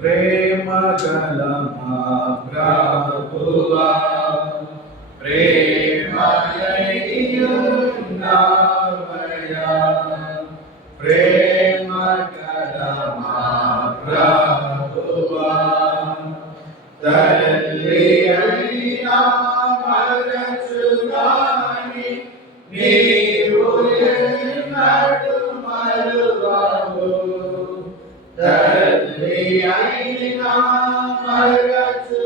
ప్రేమ గల మా ప్రభువా ప్రేమయయున్నావయ్యా ప్రేమ గల మా ప్రభువా తల్లి అయినా మరచుగాని నీవు ఎన్నడు మరువవు తల్లి అయినా మరచుగాని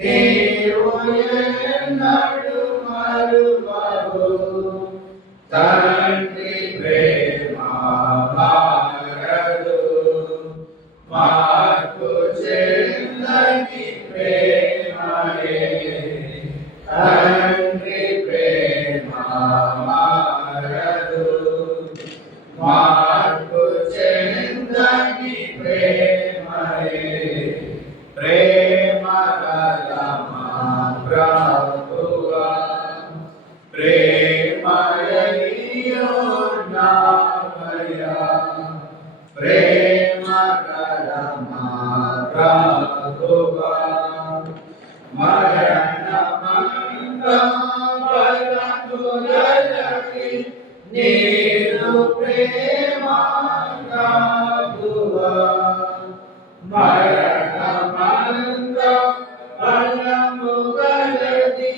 నీవు ఎన్నడు మరువవు తండ్రి ప్రేమ మారదు మార్పు చెందని ప్రేమయే తండ్రి ప్రేమ మారదు మార్పు చెందని ప్రేమయే ప్రేమ గల మా ప్రభువా ప్రేమయయున్నావయ్యా ప్రేమ గల మా ప్రభువా మరణమంత బలములకి నీదు ప్రేమ ప్రభువా మరణమంత బలముగలది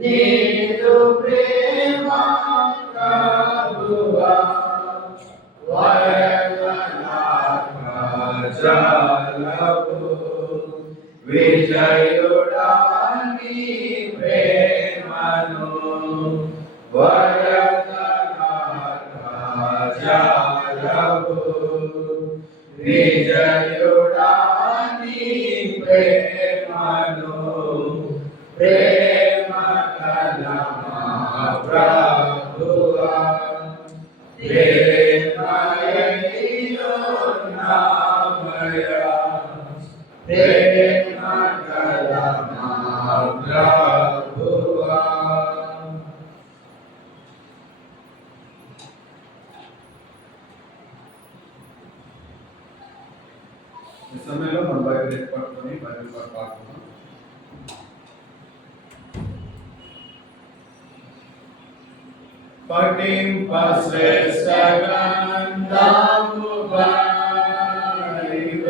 నీదు ప్రేమ ప్రభువా వరదనాత్మజాలపు విజయుడా నీ ప్రేమను వరదనాత్మజాలపు విజయుడా నీ ప్రేమను ప్రేమ గల మా ప్రభువా ప్రేమయయున్నావయ్యా ప్రేమ గల మా ప్రభువా ఈ సమయంలో మన బైబిల్ పట్టుకొని బైబిల్ పాడుతున్నాం. పఠింప శ్రేష్ఠ గ్రంథము బైబిల్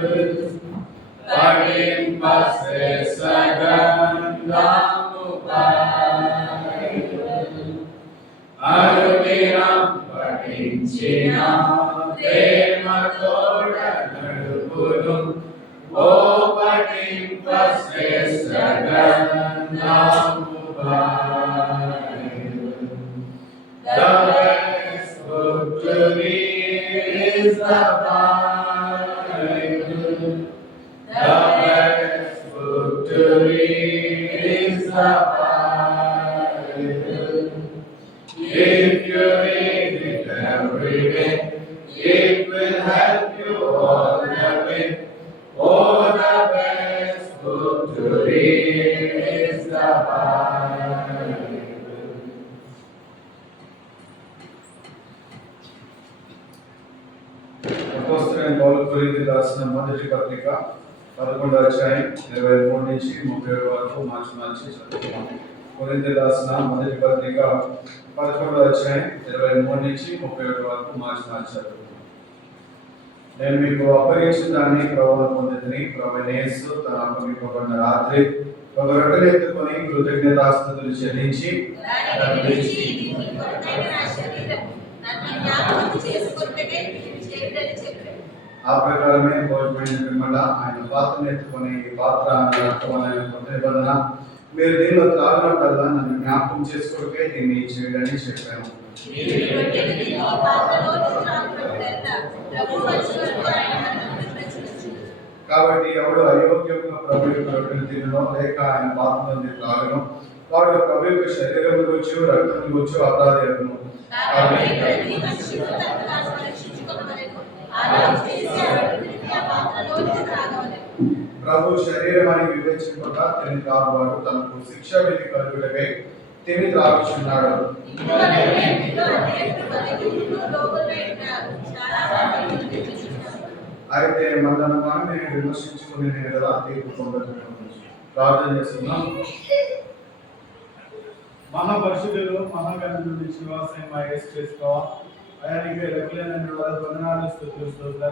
పఠింప శ్రేష్ఠ గ్రంథము బైబిల్ అనుదినం పఠించిన ప్రేమ తోడ నడుపును ఓ పఠింప శ్రేష్ఠ గ్రంథము Bible The best book to read is the Bible. The best book to read is the Bible. If you read it every day, it will help you all the way. Oh, the best book to read is the Bible. అపోస్తలుడైన పౌలు కొరింథీయులకు రాసిన మొదటి పత్రిక 11వ అధ్యాయం 23 నుంచి 37 వరకు మార్చి చదువుతాం. కొరింథీయులకు రాసిన మొదటి పత్రిక 11వ అధ్యాయం 23 నుంచి 37 వరకు మార్చి చదువుతాం. నేను మీకు అప్పగించిన దాన్ని ప్రభువును పొందితిని. ప్రభువైన యేసు తన అప్పగింపబడిన రాత్రి ఒక రొట్టెను ఎత్తుకొని కృతజ్ఞతాస్తుతులు చెల్లించి ఆ ప్రకారమే భోజనమైన పిమ్మట ఆయన పాత్రను ఎత్తుకొని ఈ పాత్ర రక్తమైన కొత్త నిబంధన మీరు దీనిలో తాగినప్పుడల్లా నన్ను జ్ఞాపకం చేసుకోవకే దీన్ని చేయడని చెప్పాను. కాబట్టి ఎవడు అయోగ్యంగా ప్రభు యొక్క రొట్టెను తినను లేక ఆయన పాత్రను తాగను వాడు ప్రభు యొక్క శరీరం గురించి రక్తం గురించి అపరాధి అగును. ప్రభు శరీరమని వివేచింపక తిని తాగువాడు తనకు శిక్ష విధి కలుగుటకై తిని త్రాగుచున్నాడు. అయితే మనమే విమర్శించుకునే కదా తీర్పు పొందడం. ప్రార్థన చేస్తున్నాం. మహాపరిశుద్ధులు మహాగణుడు నివాసం మా యేసు చేసుకోవా ఆయనకి రెగ్యులర్ వందనాలు స్తుతులు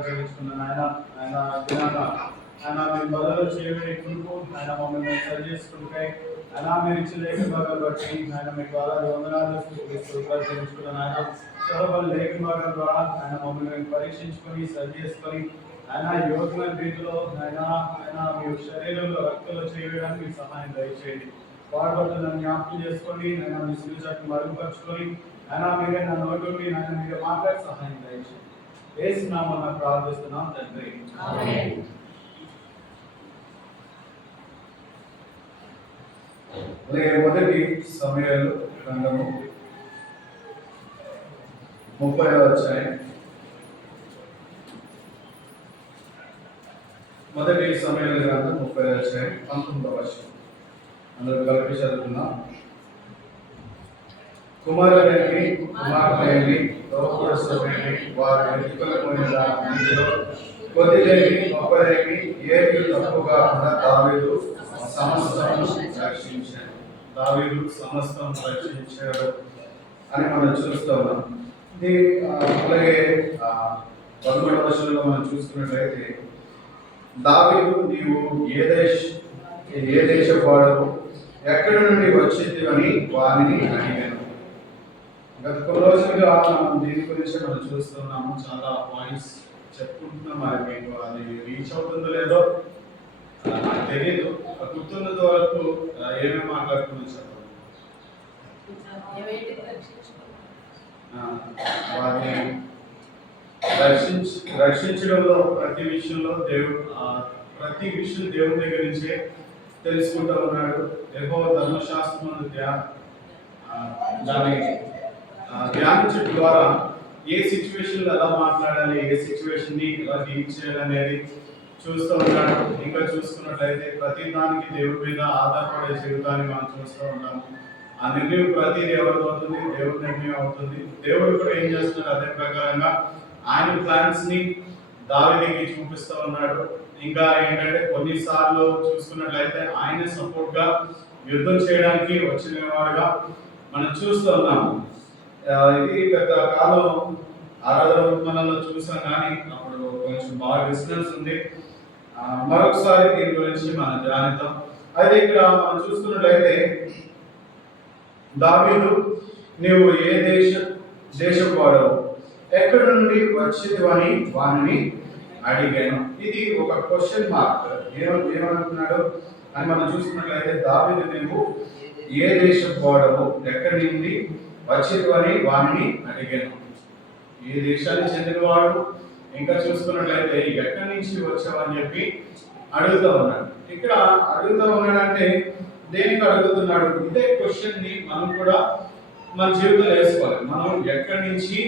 చెల్లించుకున్నాను. ఆయన ఆయన మీ బలలో చేయబడి కృప ఆయన మమ్మల్ని సరి చేసుకుంటాయి. ఆయన మీరు ఇచ్చిన లేఖ భాగాలు బట్టి ఆయన మీకు అలాగే వందనాలు స్తుతులు చెల్లించుకున్నాను. ఆయన చదవని లేఖ భాగాల ద్వారా ఆయన మమ్మల్ని పరీక్షించుకొని సరి చేసుకొని ఆయన యోగమైన రీతిలో ఆయన మీ శరీరంలో రక్తంలో చేయడానికి మీకు సహాయం దయచేయండి. పాడుబడులను జ్ఞాపకం చేసుకొని ఆయన మీ సువిచాన్ని మరుగుపరుచుకొని ఆయన మీరే నా నోటుని ఆయన మీరే మాట్లాడి సహాయం దయచేయండి. యేసు నామమున ప్రార్థిస్తున్నాం తండ్రి. ఆమేన్. మొదటి సమూయేలు గ్రంథము 30వ అధ్యాయం. మొదటి సమూయేలు గ్రంథం 30వ అధ్యాయం 19వ వచనం. అందరూ కలిపి చదువుతున్నాం. కుమారులేమి కుమార్తెలేమి తోపుడుసులేమి వారి వెతుకులమైన దానిలో కొద్దిలేమి గొప్పలేమి ఏది తక్కువగా ఉన్న దావీదు సమస్తము రక్షించాడు. దావీదు సమస్తం రక్షించాడు అని మనం చూస్తూ ఉన్నాం. ఇది అలాగే 11వ వచనంలో మనం చూసుకున్నట్లయితే దావీదు నీవు ఏ దేశవాడవు ఎక్కడి నుండి వచ్చింది అని వారిని అడిగాను. గత కొన్ని రోజులుగా మనం దీని గురించి మనం చూస్తున్నాము. చాలా పాయింట్స్ చెప్పుకుంటున్నాం. మరి మీకు అది రీచ్ అవుతుందో లేదో నాకు తెలియదు. గుర్తున్నంత వరకు ఏమేమి మాట్లాడుతున్నాం చెప్పండి. వారిని రక్షించడంలో ప్రతి విషయం దేవుని దగ్గర నుంచే తెలుసుకుంటూ ఉన్నాడు. యెహోవా ధర్మశాస్త్రం దాన్ని ధ్యానించడం ద్వారా ఏ సిచ్యువేషన్లో ఎలా మాట్లాడాలి, ఏ సిచ్యువేషన్ని ఎలా డీల్ చేయాలనేది చూస్తూ ఉన్నాడు. ఇంకా చూసుకున్నట్లయితే ప్రతి దానికి దేవుడి మీద ఆధారపడే జీవితాన్ని మనం చూస్తూ ఉన్నాము. ఆ నిర్ణయం ప్రతిదీ ఎవరిది అవుతుంది? దేవుడి నిర్ణయం అవుతుంది. దేవుడు కూడా ఏం చేస్తున్నాడు? అదే ప్రకారంగా ఆయన ప్లాన్స్ ని దావీదుకి చూపిస్తూ ఉన్నాడు. ఇంకా ఏంటంటే కొన్నిసార్లు చూసుకున్నట్లయితే ఆయన సపోర్ట్ గా యుద్ధం చేయడానికి వచ్చిన వాడుగా మనం చూస్తూ ఉన్నాము. ఇది గత కాలం ఆరాధనలో చూసాం, కానీ అప్పుడు కొంచెం బాగా డిస్టెన్స్ ఉంది. మరొకసారి దీని గురించి మనం ధ్యానిద్దాం. అయితే ఇక్కడ మనం చూసుకున్నట్లయితే దావీదు నీవు ఏ దేశపు వాడవు ఎక్కడి నుండి వచ్చింది అని వారిని అడిగాను. ఇది ఒక క్వశ్చన్ మార్క్. ఏమనుకున్నాడు అని మనం చూసుకున్నట్లయితే దావీదు నీవు ఏ దేశపు వాడవు ఎక్కడి నుండి వచ్చింది అని వారిని అడిగాను. ఏ దేశానికి చెందినవాడు, ఇంకా చూసుకున్నట్లయితే ఎక్కడి నుంచి వచ్చావని చెప్పి అడుగుతూ ఉన్నాడు. ఇక్కడ అడుగుతూ ఉన్నాడంటే దేనికి అడుగుతున్నాడు? ఇదే క్వశ్చన్ ని మనం కూడా మన జీవితంలో వేసుకోవాలి. మనం ఎక్కడి నుంచి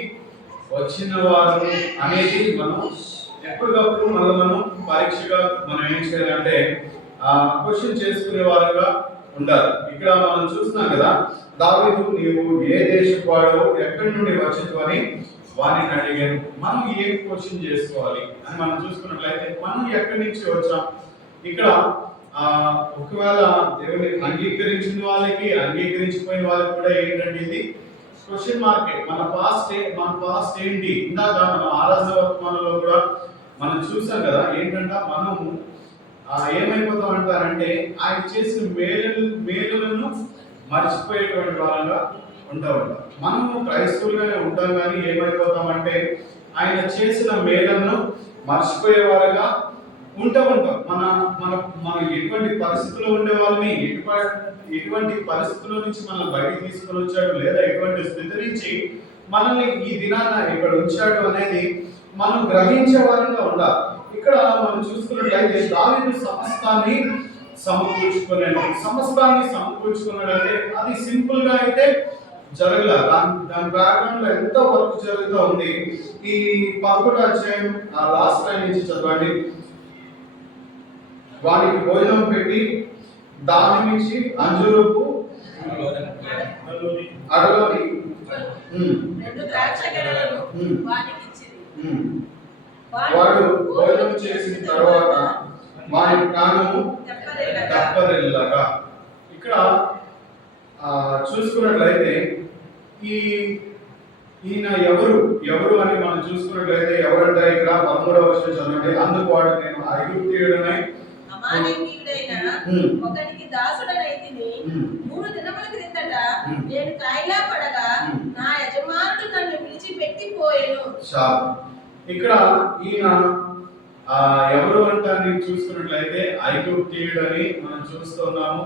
వచ్చిన వారు అనేది మనం ఎప్పటికప్పుడు మనం పరీక్షగా మనం ఏం చేయాలంటే క్వశ్చన్ చేసుకునే వారుగా ఉండాలి. ఇక్కడ మనం చూస్తున్నాం కదా, దావీదు నీవు ఏ దేశపు వాడవు ఎక్కడి నుండి వచ్చింది అని వారిని అడిగాను. మనం ఏం క్వశ్చన్ చేసుకోవాలి అని మనం చూసుకున్నట్లయితే మనం ఎక్కడి నుంచి వచ్చాం? ఇక్కడ ఒకవేళ దేవుని అంగీకరించిన వాళ్ళకి అంగీకరించిపోయిన వాళ్ళకి కూడా ఏంటంటే ఇది క్వశ్చన్ మార్కే. మన పాస్ట్ ఏంటి? ఇందాక మన ఆరాధన వర్తమానంలో కూడా మనం చూసాం కదా, ఏంటంటే మనము ఏమైపోతాం అంటారంటే ఆయన చేసిన మేలులను మర్చిపోయేటువంటి వాళ్ళగా ఉంటాం. మనము క్రైస్తవులుగానే ఉంటాం, కానీ ఏమైపోతామంటే ఆయన చేసిన మేలులను మర్చిపోయే వారుగా ఉంటాం. మన ఎటువంటి పరిస్థితుల్లో ఉండే వాళ్ళని ఎటువంటి పరిస్థితుల నుంచి మనల్ని బయటికి తీసుకొని వచ్చాడు, లేదా ఎటువంటి స్థితి నుంచి మనల్ని ఈ దినాన ఇక్కడ ఉంచాడు అనేది మనం గ్రహించే వారంగా ఉండాలి. ఇక్కడ మనం చూసుకున్నట్లయితే దావీదు సమస్తాన్ని సమకూర్చుకున్నాడంటే అది సింపుల్ గా అయితే జరగల. దాని బ్యాక్గ్రౌండ్ లో ఎంత వర్క్ జరుగుతూ ఉంది. ఈ 11వ అధ్యాయం లాస్ట్ లైన్ నుంచి చదవండి. వారికి భోజనం పెట్టి దాని నుంచి అంజూరపు అడలోని వాడు భోజనం చేసిన తర్వాత వాని ప్రాణము దప్పరిల్లగా. ఇక్కడ చూసుకున్నట్లయితే ఈ ఈయన ఎవరు అని మనం చూసుకున్నట్లయితే ఎవరంటే ఇక్కడ 13వ వచనం చదవండి. అందుకు వాడు నేను ఐగుప్తీయుడనై ఒకనికి దాసుడనైతిని 3 దినముల క్రిందట నేను కాయిలా పడగా నా యజమానుడు నన్ను విడిచిపెట్టిపోయెను. ఇక్కడ ఈయన ఎవరు అంటాన్ని చూసుకున్నట్లయితే ఐగుప్తీయుడని మనం చూస్తున్నాము.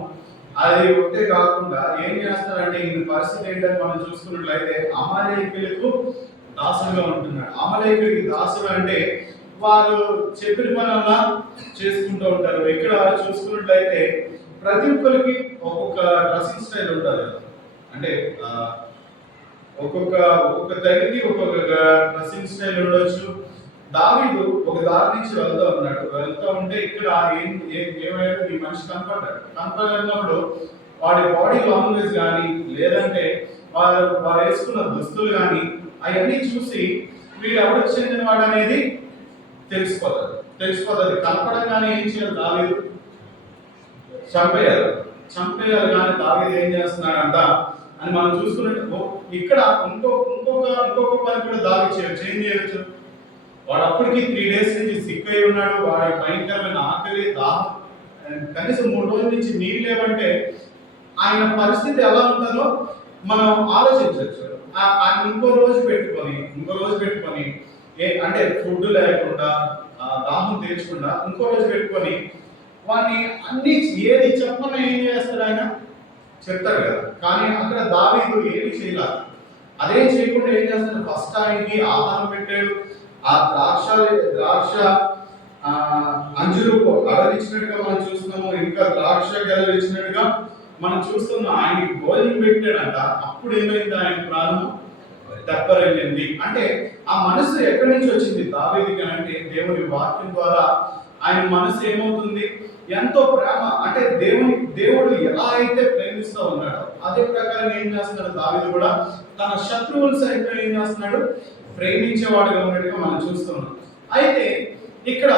అది ఒకటే కాకుండా ఏం చేస్తారంటే ఈయన పరిస్థితి ఏంటని మనం చూసుకున్నట్లయితే అమాలేకులకు దాసుడుగా ఉంటున్నాడు. అమాలేకుడికి దాసుడు అంటే వారు చెప్పిన పనులా చేసుకుంటూ ఉంటారు. ఇక్కడ చూసుకున్నట్లయితే ప్రతి ఒక్కరికి ఒక్కొక్క డ్రెస్సింగ్ స్టైల్ ఉంటుంది. అంటే ఒక్కొక్క తల్లికి ఒక్కొక్క డ్రెస్సింగ్ స్టైల్ ఉండొచ్చు. దావీదు ఒక దారి నుంచి వెళ్తా ఉంటే ఇక్కడ ఏమైనా ఈ మనిషి కనపడినప్పుడు వాడి బాడీ లాంగ్వేజ్ కానీ లేదంటే వారు వేసుకున్న దుస్తులు కానీ అవన్నీ చూసి వీడు ఎవరికి చెందిన వాడు అనేది తెలిసిపోతుంది. కనపడంగానే ఏం చేయాలి? దావీదు చంపేయాలి. కానీ దావీదు ఏం చేస్తున్నాడంట అని మనం చూసుకున్నట్టు ఇక్కడ ఇంకొక పని కూడా దావీదు చేంజ్ చేయవచ్చు. వాడు అప్పటికి 3 days నుంచి సిక్ అయి ఉన్నాడు. వాడి భయంకరమైన ఆకలి, దాహం, కనీసం 3 రోజుల నుంచి నీళ్ళు లేవంటే ఆయన పరిస్థితి ఎలా ఉంటుందో మనం ఆలోచించవచ్చు. ఆయన ఇంకో రోజు పెట్టుకొని అంటే ఫుడ్ లేకుండా దాహం తీర్చకుండా ఇంకో రోజు పెట్టుకొని వాడిని అన్ని ఏది చెప్పమని ఏం చేస్తాడు? ఆయన చెప్తాడు కదా. కానీ అక్కడ దావీదు ఏమి చేయలేదు. అదేం చేయకుండా ఏం చేస్తాడు? ఫస్ట్ ఆయనకి ఆహారం పెట్టాడు. ఆ ద్రాక్ష అంజురు అడలిచ్చినట్టుగా మనం చూస్తున్నాము. ఇంకా ద్రాక్ష గెలలు ఇచ్చినట్టుగా మనం చూస్తున్నాం. ఆయనకి భోజనం పెట్టాడంట. అప్పుడు ఏమైంది? ఆయన ప్రాణం దప్పరిల్లింది. అంటే ఆ మనసు ఎక్కడి నుంచి వచ్చింది దావీదుకి అంటే దేవుని వాక్యం ద్వారా ఆయన మనసు ఏమవుతుంది? ఎంతో ప్రేమ. అంటే దేవుడు ఎలా అయితే ప్రేమిస్తూ ఉన్నాడో అదే ప్రకారం ఏం చేస్తున్నాడు దావీదు కూడా తన శత్రువులు సైతం ఏం చేస్తున్నాడు? ప్రేమించేవాడుగా ఉన్నట్టుగా మనం చూస్తున్నాం. అయితే ఇక్కడ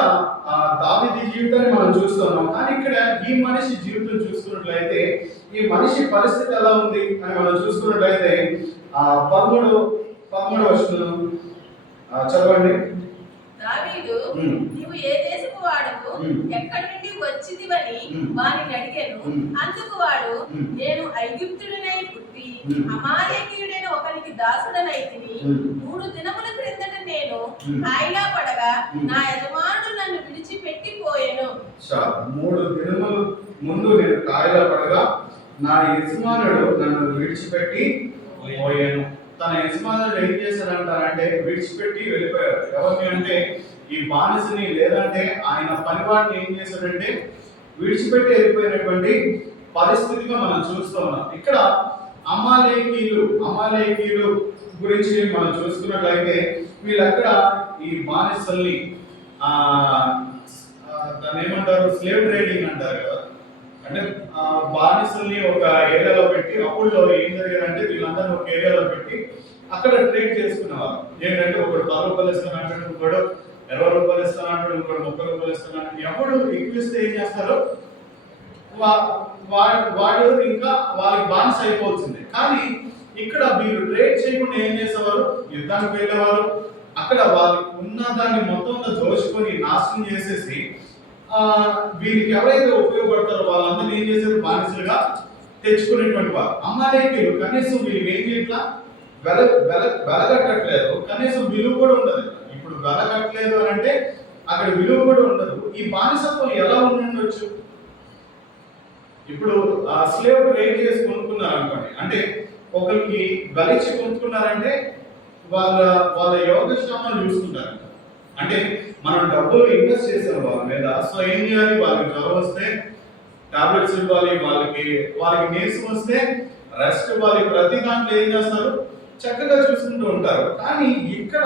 దావీదు జీవితాన్ని మనం చూస్తున్నాం. కానీ ఇక్కడ ఈ మనిషి జీవితం చూసుకున్నట్లయితే ఈ మనిషి పరిస్థితి ఎలా ఉంది అని మనం చూసుకున్నట్లయితే 13వ వచనం చదవండి. దావీదు నీవు ఏ దేశపు వాడవు, ఎక్కడి నుండి వచ్చిదివని వారిని అడిగాను. అందుకు వాడు నేను ఐగుప్తుడనై పుట్టి అమాలేకీయుడైన ఒకనికి దాసుడనైతిని. 3 దినముల క్రిందట నేను కాయిలా పడగా నా యజమానుడు నన్ను విడిచిపెట్టిపోయెను. 3 దినముల ముందు నేను కాయిలా పడగా నా యజమానుడు నన్ను విడిచిపెట్టి పోయాను. తన యజమానుడు ఏం చేశారంటారంటే విడిచిపెట్టి వెళ్ళిపోయారు. ఎవరిని అంటే ఈ బానిసని లేదంటే ఆయన పనివాడిని ఏం చేశాడంటే విడిచిపెట్టి వెళ్ళిపోయినటువంటి పరిస్థితిగా మనం చూస్తూ ఉన్నాం. ఇక్కడ అమాలేకీయులు గురించి మనం చూసుకున్నట్లయితే వీళ్ళక్కడ ఈ బానిసల్ని దాన్ని ఏమంటారు? స్లేవ్ ట్రేడింగ్ అంటారు కదా. అంటే బానిసల్ని ఒక ఏరియాలో పెట్టి అప్పుడు ఏం జరిగేదంటే వీళ్ళందరినీ ఒక ఏరియాలో పెట్టి అక్కడ ట్రేడ్ చేసుకునేవారు. ఏంటంటే ఒకడు 10 రూపాయలు ఇస్తానంటాడు, ఇంకోడు 20 రూపాయలు ఇస్తానంటాడు, ఇంకోడు 30 రూపాయలు ఇస్తానంటాడు. ఎప్పుడు ఎక్కువ ఇస్తే ఏం చేస్తారో వాడు ఇంకా వాళ్ళకి బానిస అయిపోతుంది. కానీ ఇక్కడ వీళ్ళు ట్రేడ్ చేయకుండా ఏం చేసేవారు? యుద్ధానికి వెళ్ళేవారు. అక్కడ వాళ్ళకి ఉన్న దాన్ని మొత్తం దోచుకొని నాశనం చేసేసి వీరికి ఎవరైతే ఉపయోగపడతారో వాళ్ళందరినీ ఏం చేశారు? బానిసలుగా తెచ్చుకునేటువంటి వారు. అమాలేకీయులు కనీసం వీళ్ళకి ఏం చేయట్లా? వెలగట్టట్లేదు. కనీసం విలువ కూడా ఉండదు. ఇప్పుడు వెలగట్టలేదు అని అంటే అక్కడ విలువ కూడా ఉండదు. ఈ బానిసత్వం ఎలా ఉండొచ్చు? ఇప్పుడు స్లేవ్ ట్రేడ్ చేసి కొనుక్కున్నారు అనుకోండి. అంటే ఒకరికి బలిచ్చి కొనుక్కున్నారంటే వాళ్ళ యోగక్షేమాలు చూసుకుంటారు. అంటే మనం డబ్బులు ఇన్వెస్ట్ చేసాం వాళ్ళ మీద. సో ఏం చేయాలి? వాళ్ళకి జ్వరం వస్తే టాబ్లెట్స్ ఇవ్వాలి, వాళ్ళకి నీరసం వస్తే రెస్ట్ ఇవ్వాలి. ప్రతి దాంట్లో ఏం చేస్తారు? చక్కగా చూసుకుంటూ ఉంటారు. కానీ ఇక్కడ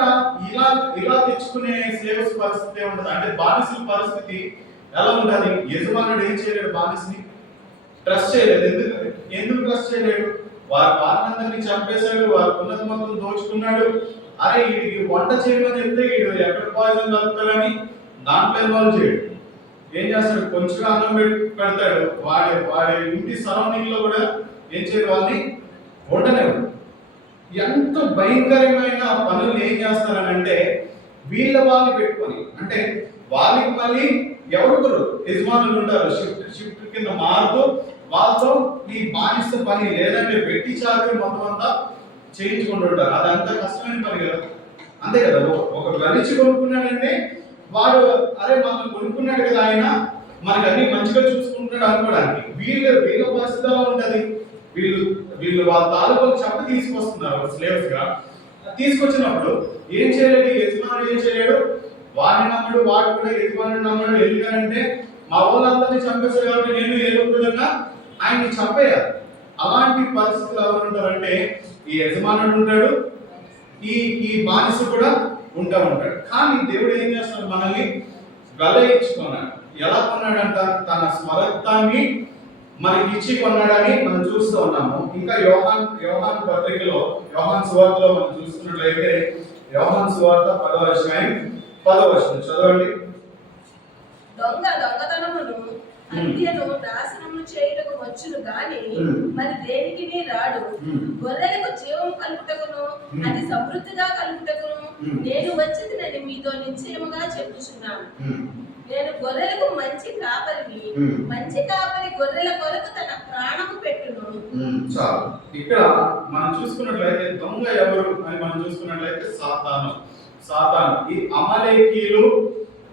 ఇలా తెచ్చుకునే సేవస్ పరిస్థితి ఉంటుంది. అంటే బానిసల పరిస్థితి ఎలా ఉండాలి? యజమానుడు ఏం చేయలేడు? బానిసని ట్రస్ట్ చేయలేదు. ఎందుకు ట్రస్ట్ చేయలేడు? వారందరినీ చంపేశాడు, వారి ఉన్నత మొత్తం దోచుకున్నాడు. అరే వీడికి వంట చేయమని చెప్తే వీడు ఎక్కడ పాయిజన్ కలుపుతాడని దాంట్లో ఇన్వాల్వ్ చేయడు. ఏం చేస్తాడు, కొంచెం అన్నం పెడతాడు, వాడి ఇంటి సరౌండింగ్ లో కూడా ఏం చేయడు, వాళ్ళని ఉండనివ్వడు. ఎంత భయంకరమైన పనులు ఏం చేస్తారనంటే వీళ్ళ వాళ్ళని పెట్టుకొని, అంటే వాళ్ళకి మళ్ళీ ఎవరు యజమానులు ఉంటారు, షిఫ్ట్ కింద మారుతూ వాళ్ళతో ఈ బానిస పని లేదంటే పెట్టి చాకరీ మొత్తం అంతా చేయించుకుంటుంటారు. అది అంత కష్టమైన పని కదా, అంతే కదా. ఒక గలిచి కొనుక్కున్నాడంటే వాడు అరే మనం కొనుక్కున్నాడు కదా ఆయన మనకి అన్ని మంచిగా చూసుకుంటున్నాడు అనుకోవడానికి. వీళ్ళ పరిస్థితి ఎలా ఉంటది, వీళ్ళు వాళ్ళ తాలూకు చెప్ప తీసుకొస్తున్నారు స్లేవ్స్ గా. తీసుకొచ్చినప్పుడు ఏం చేయలేడు యజమానుడు, ఏం చేయలేడు, వాడిని నమ్మడు, వాడు కూడా యజమానుడు నమ్మడు. ఎందుకంటే మా వాళ్ళందరినీ చంపేశారు కాబట్టి నేను ఏదో విధంగా ఆయన్ని చంపేయాలి. అలాంటి పరిస్థితులు ఎవరు ఉంటారంటే ఈ యజమానుడు ఉంటాడు, ఈ బానిస కూడా ఉంటాడు. కానీ దేవుడు ఏం చేస్తాడు, మనల్ని వెల ఇచ్చుకున్నాడు. ఎలా కొన్నాడంట, తన స్వరక్తాన్ని మనకి ఇచ్చి కొన్నాడని మనం చూస్తూ ఉన్నాము. ఇంకా యోహాను పత్రికలో, యోహాను సువార్తలో మనం చూస్తున్నట్లయితే యోహాను సువార్త 10వ అధ్యాయం 10వ వచనం చదవండి. దొంగతనమును హత్యను నాశనము చేయుటకు వచ్చును గాని మరి దేనికి రాడు. గొర్రెలకు జీవం కలుగుటకును అది సమృద్ధిగా కలుగుటకును నేను వచ్చిందని మీతో నిశ్చయముగా చెప్పుచున్నాను. నేను గొర్రెలకు మంచి కాపరిని, మంచి కాపరి గొర్రెల కొరకు తన ప్రాణము పెట్టును. చాలు. ఇక్కడ మనం చూసుకున్నట్లయితే దొంగ ఎవరు అని మనం చూసుకున్నట్లయితే సాతాను. ఈ అమలేకీలు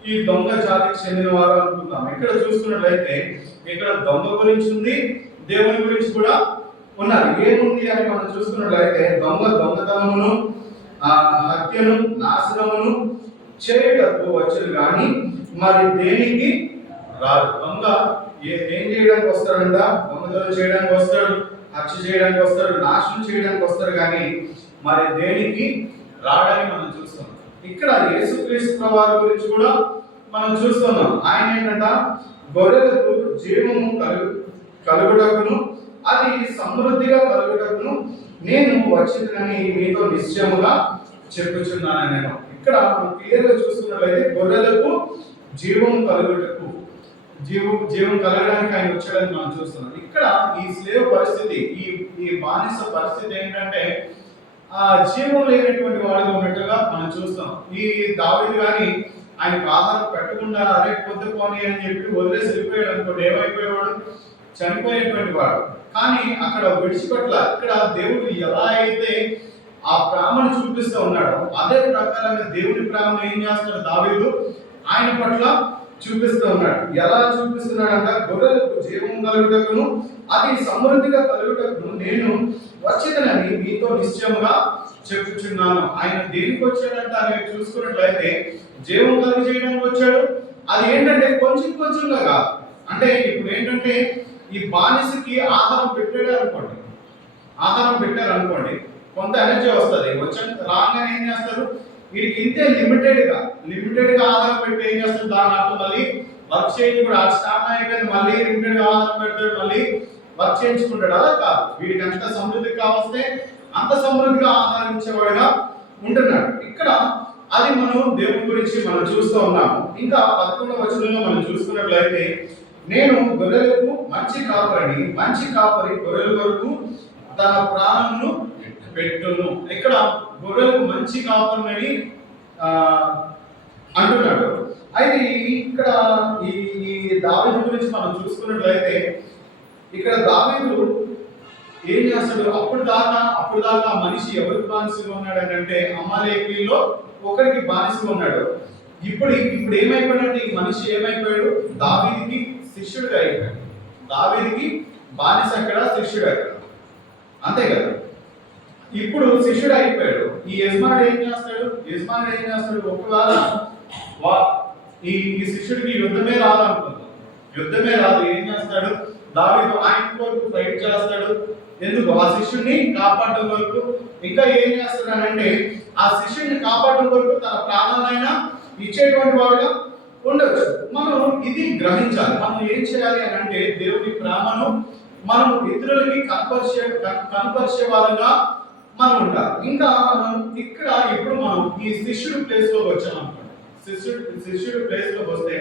ఈ దొంగ జాతికి చెందిన వారు అనుకుందాం. ఇక్కడ చూసుకున్నట్లయితే ఇక్కడ దొంగ గురించి ఉంది, దేవుని గురించి కూడా ఉన్నారు. ఏముంది అని మనం చూసుకున్నట్లయితే దొంగతనమును హత్యను నాశనమును చేయటకు వచ్చును కానీ మరి దేనికి రాదు. దొంగ ఏం చేయడానికి వస్తాడంట, దొంగతనం చేయడానికి వస్తాడు, హత్య చేయడానికి వస్తాడు, నాశనం చేయడానికి వస్తాడు, కానీ మరి దేనికి రాడని మనం చూస్తున్నాం. ఇక్కడ యేసుక్రీస్తు వారి గురించి కూడా మనం చూస్తున్నాం. ఆయన ఏంటంట, గొర్రెలకు జీవము కలుగుటకును అది సమృద్ధిగా కలుగుటకును నేను వచ్చిందని మీతో నిశ్చయముగా చెప్పుచున్నాను. నేను ఇక్కడ మనం క్లియర్ గా చూస్తున్నట్లయితే గొర్రెలకు జీవం కలుగుటకు, జీవం కలగడానికి ఆయన వచ్చాడని మనం చూస్తున్నాం. ఇక్కడ ఈ స్లేవ్ పరిస్థితి, ఈ బానిస పరిస్థితి ఏంటంటే జీవం లేనటువంటి వాడుగా ఉన్నట్టుగా మనం చూస్తాం. ఈ దావీదు గాని ఆయనకు ఆహారం పెట్టకుండా అరే పొద్దు పోనీ అని చెప్పి వదిలేసి వెళ్ళిపోయాడు అనుకోండి, ఏమైపోయేవాడు, చనిపోయేటువంటి వాడు. కానీ అక్కడ విడిచిపెట్ల. ఇక్కడ దేవుడు ఎలా అయితే ఆ ప్రేమను చూపిస్తూ ఉన్నాడో అదే ప్రకారంగా దేవుని ప్రేమను ఏం చేస్తున్నాడు దావీదు ఆయన పట్ల చూపిస్తూ ఉన్నాడు. ఎలా చూపిస్తున్నాడంట, గొర్రెలకు జీవం కలుగుటకును అది సమృద్ధిగా కలుగుటకును నేను వచ్చిందని మీతో నిశ్చయముగా చెప్పుచున్నాను. ఆయన దేనికి వచ్చాడంట అని చూసుకున్నట్లయితే జీవం కలుగు చేయడానికి వచ్చాడు. అది ఏంటంటే కొంచెంగా కాదు. అంటే ఇప్పుడు ఏంటంటే ఈ బానిసకి ఆహారం పెట్టారు అనుకోండి, కొంత ఎనర్జీ వస్తుంది. రాగానే ఏం చేస్తారు, వీడికి ఇంతే లిమిటెడ్ గా ఆహారం పెట్టి ఏం చేస్తారు, దాని అర్థం మళ్ళీ వర్క్ చేయించుకుంటాడు. అది స్టార్ట్ అయిపోయింది, మళ్ళీ లిమిటెడ్ గా ఆహారం పెడతాడు, మళ్ళీ వర్క్ చేయించుకుంటాడు. అలా కాదు, వీడికి ఎంత సమృద్ధిగా కావస్తే అంత సమృద్ధిగా ఆహారం ఇచ్చేవాడుగా ఉంటున్నాడు. ఇక్కడ అది మనం దేవుని గురించి మనం చూస్తూ ఉన్నాము. ఇంకా 11వ వచనంలో మనం చూసుకున్నట్లయితే నేను గొర్రెలకు మంచి కాపరి గొర్రెల కొరకు తన ప్రాణమును పెట్టును. ఇక్కడ గొర్రెలకు మంచి కాపరిని అంటున్నాడు. అయితే ఇక్కడ ఈ దావీదు గురించి మనం చూసుకున్నట్లయితే ఇక్కడ దావీదు ఏం చేస్తాడు, అప్పుడు దాకా మనిషి ఎవరికి బానిసగా ఉన్నాడు అంటే అమాలేకీయుల్లో ఒకరికి బానిసగా ఉన్నాడు. ఇప్పుడు ఏమైపోయాడంటే ఈ మనిషి ఏమైపోయాడు, దావీదుకి శిష్యుడిగా అయిపోయాడు. దావీదుకి బానిస అక్కడ, శిష్యుడు అక్కడ, అంతే కదా. ఇప్పుడు శిష్యుడు అయిపోయాడు. ఈ యజమానుడు ఏం చేస్తాడు, ఒకవేళ ఈ శిష్యుడికి యుద్ధమే రాదు, ఏం చేస్తాడు, దావీదు ఆయన కొరకు ఫైట్ చేస్తాడు. ఎందుకు, ఆ శిష్యుడిని కాపాడడం కొరకు. ఇంకా ఏం చేస్తాడంటే ఆ శిష్యుడిని కాపాడడం కొరకు తన ప్రాణాలైనా ఇచ్చేటువంటి వాడుగా ఉండొచ్చు. మనం ఇది గ్రహించాలి. మనం ఏం చేయాలి అని అంటే దేవుని ప్రేమను మనం ఇతరులకి కనపరిచే వారంగా మనం ఉండాలి. ఇంకా మనం ఇప్పుడు మనం ఈ శిష్యుడి ప్లేస్ లోకి వచ్చాం అనుకోండి. శిష్యుడు ప్లేస్ లోకి వస్తే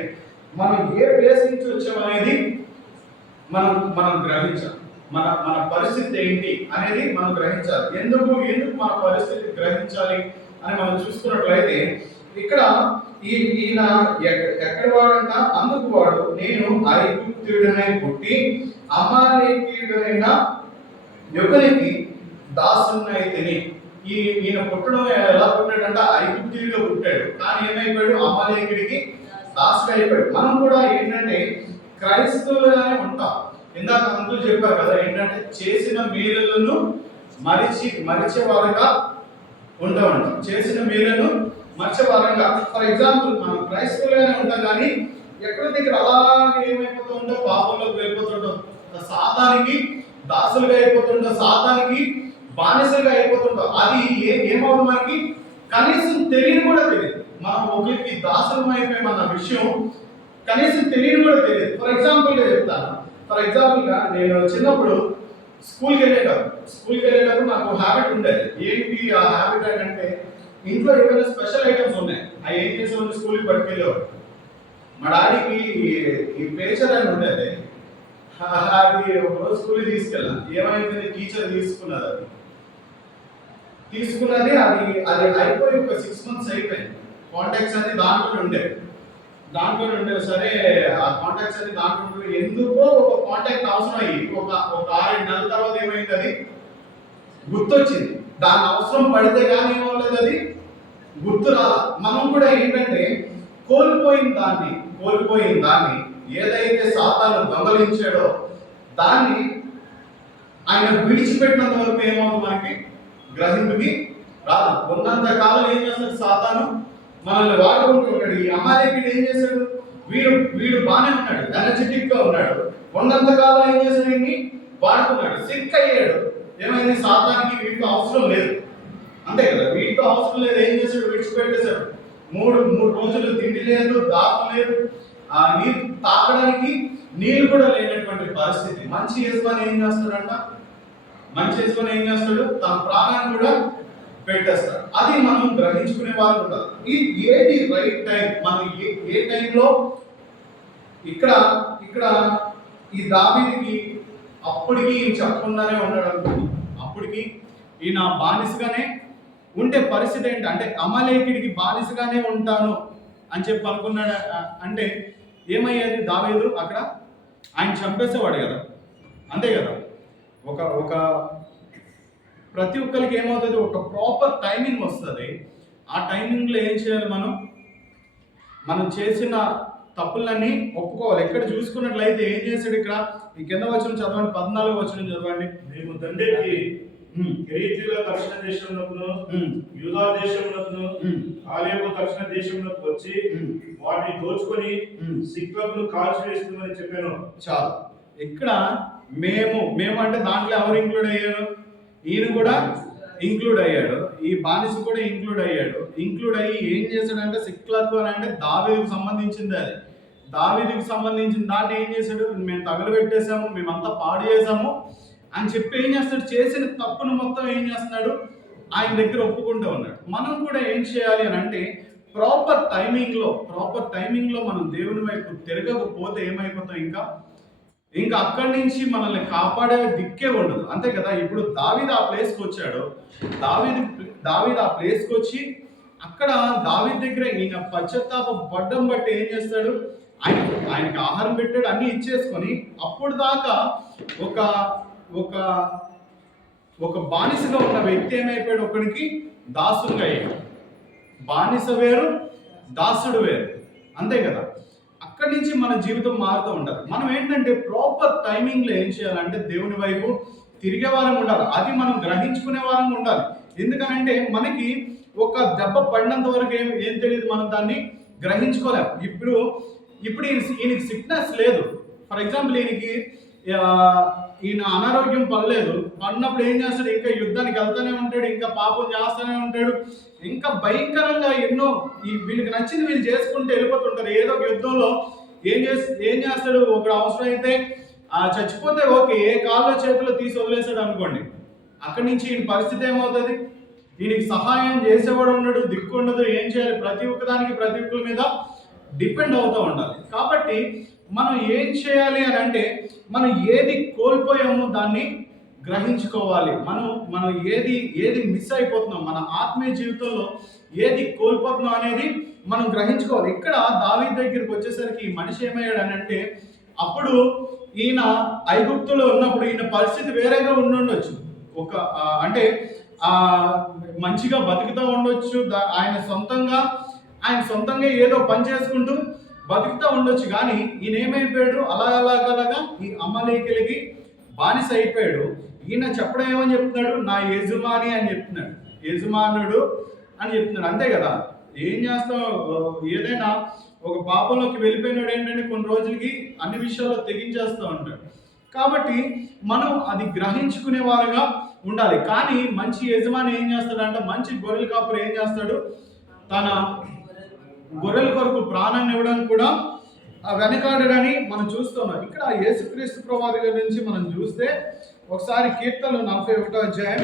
మనం ఏ ప్లేస్ నుంచి వచ్చామనేది మనం మనం గ్రహించాలి. మన మన పరిస్థితి ఏంటి అనేది మనం గ్రహించాలి. ఎందుకు మన పరిస్థితి గ్రహించాలి అని మనం చూసుకున్నట్లయితే ఇక్కడ ఈయన ఎక్కడ వాడంట, అందుకు వాడు నేను ఐగుప్తుడనై పుట్టి అమాలేకీయుడైన యొకనికి దాసునైతిని. ఈయన పుట్టడం ఎలా పుట్టాడంట, ఐగుప్తుడిగా పుట్టాడు. కానీ ఏమైపోయాడు, అమాలేకీయుడికి దాసుడు అయిపోయాడు. మనం కూడా ఏంటంటే క్రైస్తవులుగానే ఉంటాం. ఇందాక అంకులు చెప్పారు కదా, ఏంటంటే చేసిన మేలులను మరిచేవారుగా ఉంటామంట. చేసిన మేలును మర్చేవారంగా. ఫర్ ఎగ్జాంపుల్ మనం క్రైస్తవులుగానే ఉంటాం, కానీ ఎక్కడ దగ్గర అలాగే ఏమైపోతూ ఉంటాం, పాపంలోకి వెళ్ళిపోతుంటాం, సాతానికి దాసులుగా అయిపోతుంటాం, సాతానికి బానిసలుగా అయిపోతుంటాం. అది ఏమవుతుంది మనకి కనీసం తెలియని కూడా తెలియదు. మనం ఒకరికి దాసులం అయిపోయామన్న విషయం కనీసం తెలియని కూడా తెలియదు. ఫర్ ఎగ్జాంపుల్గా చెప్తాను. నేను చిన్నప్పుడు స్కూల్కి వెళ్ళేటప్పుడు నాకు హ్యాబిట్ ఉండేది. ఏంటి ఆ హ్యాబిట్ అంటే, ఇంట్లో ఏమైనా స్పెషల్ ఐటమ్స్ ఉన్నాయి, అవి ఏం చేసేవాళ్ళు, స్కూల్కి పట్టుకెళ్ళేవాడు. మా డాడీకి ఈ పేచర్ అని ఉండేది, అది ఒకరోజు స్కూల్కి తీసుకెళ్ళాను. ఏమైంది, టీచర్ తీసుకున్నది అది అయిపోయి ఒక 6 months అయిపోయింది. కాంటాక్ట్స్ అన్ని దాంట్లో ఉండేవి. సరే ఆ కాంటాక్ట్స్ అన్ని దాంట్లో ఉండే, ఎందుకో ఒక కాంటాక్ట్ అవసరం అయ్యి ఒక 6-7 నెలల తర్వాత ఏమైంది, అది గుర్తొచ్చింది. దాని అవసరం పడితే కానీ ఏమవ్వలేదు, అది గుర్తు రాల. మనం కూడా ఏంటంటే కోల్పోయిన దాన్ని ఏదైతే సాతాను దొంగలించాడో దాన్ని ఆయన విడిచిపెట్టినంత వరకు ఏమవుతుంది, మనకి గ్రహింపుకి రాదు. ఉన్నంత కాలం ఏం చేస్తాడు సాతాను, మనల్ని వాడుకుంటూ ఉంటాడు. ఈ అమాలేకీయుడు ఏం చేశాడు, వీడు బాగానే ఉన్నాడు, ఎనర్జెటిక్ గా ఉన్నాడు, ఉన్నంత కాలం ఏం చేశాడు, వీడిని వాడుకున్నాడు. సిక్ అయ్యాడు. ఏమైంది, సాతానికి వీటితో అవసరం లేదు, అంతే కదా, వీటితో అవసరం లేదు. ఏం చేశాడు, విడిచిపెట్టేశాడు. మూడు రోజులు తిండి లేదు, దాహం లేదు, ఆ నీరు తాగడానికి నీళ్ళు కూడా లేనటువంటి పరిస్థితి. మంచి యజమాని ఏం చేస్తాడు, తన ప్రాణాన్ని కూడా పెట్టేస్తాడు. అది మనం గ్రహించుకునే వాళ్ళు ఉంటారు. ఏది రైట్ టైం, మనం ఏ టైంలో ఇక్కడ ఈ దావీదుకి అప్పటికి ఈయన చెప్పకుండానే ఉన్నాడు అనుకున్నాం. అప్పటికి ఈయన బానిసగానే ఉంటే పరిస్థితి ఏంటి అంటే, అమాలేకీయుడికి బానిసగానే ఉంటాను అని చెప్పి అనుకున్నాడు. అంటే ఏమయ్యేది, దావీదు అక్కడ ఆయన చంపేసేవాడు కదా, అంతే కదా. ఒక ప్రతి ఒక్కరికి ఏమవుతుంది, ఒక ప్రాపర్ టైమింగ్ వస్తుంది. ఆ టైమింగ్లో ఏం చేయాలి, మనం చేసిన తప్పులన్నీ ఒప్పుకోవాలి. ఎక్కడ చూసుకున్నట్లయితే ఏం చేశాడు, ఇక్కడ ఈ కింద వచనం చదవండి, 14వ వచనం చదవండి. మేము తండ్రికి కెరీతీయుల దక్షిణ దేశంలోను యూదా దేశంలోను ఆలేపు దక్షిణ దేశంలోకి వచ్చి వాటిని దోచుకొని సిక్లకును కాల్చివేస్తుందని చెప్పాను. చాలు. ఇక్కడ మేము అంటే దాంట్లో ఎవరు ఇంక్లూడ్ అయ్యారు, ఈయన కూడా ఇంక్లూడ్ అయ్యాడు, ఈ బానిస కూడా ఇంక్లూడ్ అయ్యి ఏం చేశాడంటే, సిక్లక్ అని అంటే దావీదుకు సంబంధించింది. అది దావీదుకు సంబంధించిన దాన్ని ఏం చేశాడు, మేము తగలబెట్టేశాము, మేమంతా పాడు చేసాము అని చెప్పి ఏం చేస్తాడు, చేసిన తప్పును మొత్తం ఏం చేస్తున్నాడు, ఆయన దగ్గర ఒప్పుకుంటూ ఉన్నాడు. మనం కూడా ఏం చేయాలి అని అంటే, ప్రాపర్ టైమింగ్లో మనం దేవుని వైపు తిరగకపోతే ఏమైపోతాం, ఇంకా అక్కడి నుంచి మనల్ని కాపాడే దిక్కే ఉండదు, అంతే కదా. ఇప్పుడు దావీదు ఆ ప్లేస్కి వచ్చాడు. దావీదు ఆ ప్లేస్కి వచ్చి అక్కడ దావీదు దగ్గర ఈయన పశ్చాత్తాప పడ్డం బట్టి ఏం చేస్తాడు, ఆయనకి ఆహారం పెట్టాడు, అన్ని ఇచ్చేసుకొని అప్పుడు దాకా ఒక బానిసగా ఉన్న వ్యక్తి ఏమైపోయాడు, ఒకరికి దాసుడుగా అయ్యాడు. బానిస వేరు, దాసుడు వేరు, అంతే కదా. అక్కడి నుంచి మన జీవితం మారుతూ ఉంటుంది. మనం ఏంటంటే ప్రాపర్ టైమింగ్లో ఏం చేయాలంటే, దేవుని వైపు తిరిగే వారం ఉండాలి. అది మనం గ్రహించుకునే వారం ఉండాలి. ఎందుకనంటే మనకి ఒక దెబ్బ పడినంత వరకు ఏం తెలియదు, మనం దాన్ని గ్రహించుకోలేము. ఇప్పుడు ఈయనకి సిక్నెస్ లేదు. ఫర్ ఎగ్జాంపుల్ ఈయన అనారోగ్యం పడినప్పుడు ఏం చేస్తాడు, ఇంకా యుద్ధానికి వెళ్తూనే ఉంటాడు, ఇంకా పాపం చేస్తూనే ఉంటాడు, ఇంకా భయంకరంగా ఎన్నో వీళ్ళకి నచ్చింది వీళ్ళు చేసుకుంటూ వెళ్ళిపోతుంటారు. ఏదో ఒక యుద్ధంలో ఏం చేస్తాడు, ఒకడు అవసరం అయితే చచ్చిపోతే ఓకే, ఏ కాళ్ళలో చేతిలో తీసి వదిలేసాడు అనుకోండి, అక్కడి నుంచి ఈయన పరిస్థితి ఏమవుతుంది, ఈయనకి సహాయం చేసేవాడు ఉండడు, దిక్కు ఉండదు, ఏం చేయాలి, ప్రతి ఒక్కదానికి ప్రతి ఒక్కరి మీద డిపెండ్ అవుతూ ఉండాలి. కాబట్టి మనం ఏం చేయాలి అని అంటే, మనం ఏది కోల్పోయామో దాన్ని గ్రహించుకోవాలి. మనం ఏది మిస్ అయిపోతున్నాం, మన ఆత్మీయ జీవితంలో ఏది కోల్పోతున్నాం అనేది మనం గ్రహించుకోవాలి. ఇక్కడ దావీదు దగ్గరికి వచ్చేసరికి ఈ మనిషి ఏమయ్యాడు అని అంటే, అప్పుడు ఈయన ఐగుప్తులో ఉన్నప్పుడు ఈయన పరిస్థితి వేరేగా ఉండుండొచ్చు. అంటే మంచిగా బతుకుతూ ఉండొచ్చు, ఆయన సొంతంగా ఏదో పని చేసుకుంటూ బతుకుతూ ఉండొచ్చు. కానీ ఈయన ఏమైపోయాడు, అలాగలాగా ఈ అమలేకులకి బానిస అయిపోయాడు. ఈయన చెప్పడం ఏమని చెప్తున్నాడు, నా యజమాని అని చెప్తున్నాడు, యజమానుడు అని చెప్తున్నాడు. అంతే కదా, ఏం చేస్తాం, ఏదైనా ఒక పాపంలోకి వెళ్ళిపోయినాడు ఏంటంటే కొన్ని రోజులకి అన్ని విషయాల్లో తెగించేస్తూ ఉంటాడు. కాబట్టి మనం అది గ్రహించుకునే వారుగా ఉండాలి. కానీ మంచి యజమాని ఏం చేస్తాడంటే, మంచి గొర్రెల కాపురు ఏం చేస్తాడు, తన గొర్రెల కొరకు ప్రాణాన్ని ఇవ్వడానికి కూడా వెనకాడని మనం చూస్తున్నాం. ఇక్కడ యేసుక్రీస్తు ప్రభువారి గారి నుంచి మనం చూస్తే ఒకసారి కీర్తనలు 41వ అధ్యాయం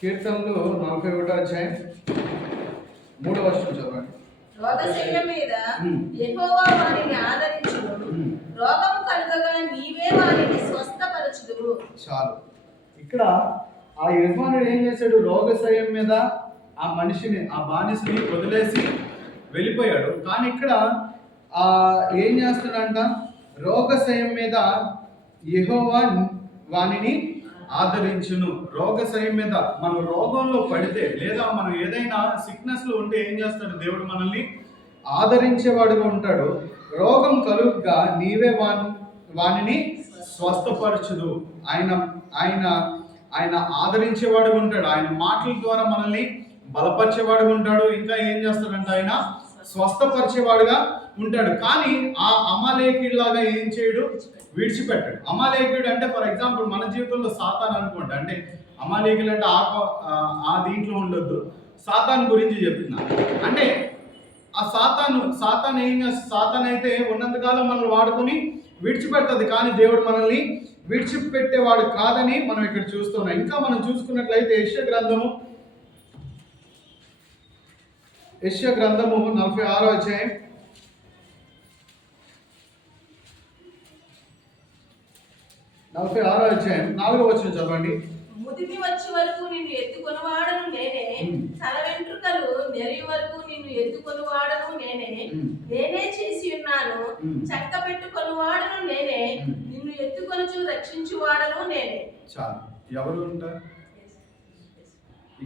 కీర్తనలు 41వ అధ్యాయం 3వ వచనం చదవండి. రోగశయ్య మీద యెహోవా వారిని ఆదరించును, రోగము కలుగగా నీవే వారిని స్వస్థపరచుదువు. చాలు. ఇక్కడ ఆ యజమానుడు ఏం చేశాడు, రోగశయ్యం మీద ఆ మనిషిని, ఆ బానిసని వదిలేసి వెళ్ళిపోయాడు. కానీ ఇక్కడ ఏం చేస్తాడంట, రోగశయ్యం మీద యెహోవా వానిని ఆదరించును. రోగశయ్యం మీద మనం రోగంలో పడితే లేదా మనం ఏదైనా సిక్నెస్ లో ఉంటే ఏం చేస్తాడు, దేవుడు మనల్ని ఆదరించేవాడుగా ఉంటాడు. రోగం కలుగ్గా నీవే వానిని స్వస్థపరచుదు. ఆయన ఆదరించేవాడుగా ఉంటాడు. ఆయన మాటల ద్వారా మనల్ని బలపరిచేవాడుగా ఉంటాడు. ఇంకా ఏం చేస్తాడంటే ఆయన స్వస్థపరిచేవాడుగా ఉంటాడు. కానీ ఆ అమాలేకుడిలాగా ఏం చేయడు, విడిచిపెట్టాడు. అమాలేకుడు అంటే ఫర్ ఎగ్జాంపుల్ మన జీవితంలో సాతాన్ అనుకోండి. అంటే అమాలేకులు అంటే ఆ దీంట్లో ఉండొద్దు, సాతాన్ గురించి చెప్తున్నా. అంటే ఆ సాతాన్ ఏం చేస్తుంది, సాతాన్ అయితే ఉన్నంతకాలం మనల్ని వాడుకొని విడిచిపెడుతుంది. కానీ దేవుడు మనల్ని విడిచిపెట్టేవాడు కాదని మనం ఇక్కడ చూస్తున్నాం. ఇంకా మనం చూసుకున్నట్లయితే యెషయా గ్రంథము 46వ అధ్యాయం 46వ అధ్యాయం 4వ వచనం చదవండి. ముదిమి వచ్చే వరకు నిన్ను ఎత్తుకొనివాడను నేనే, తల వెంట్రుకలు నెరి వరకు నిన్ను ఎత్తుకొనివాడను నేనే, నేనే చేసి ఉన్నాను, చక్క పెట్టుకొనివాడను నేనే, నిన్ను ఎత్తుకొనుచు రక్షించువాడను నేనే. చాలు. ఎవరు ఉంటారు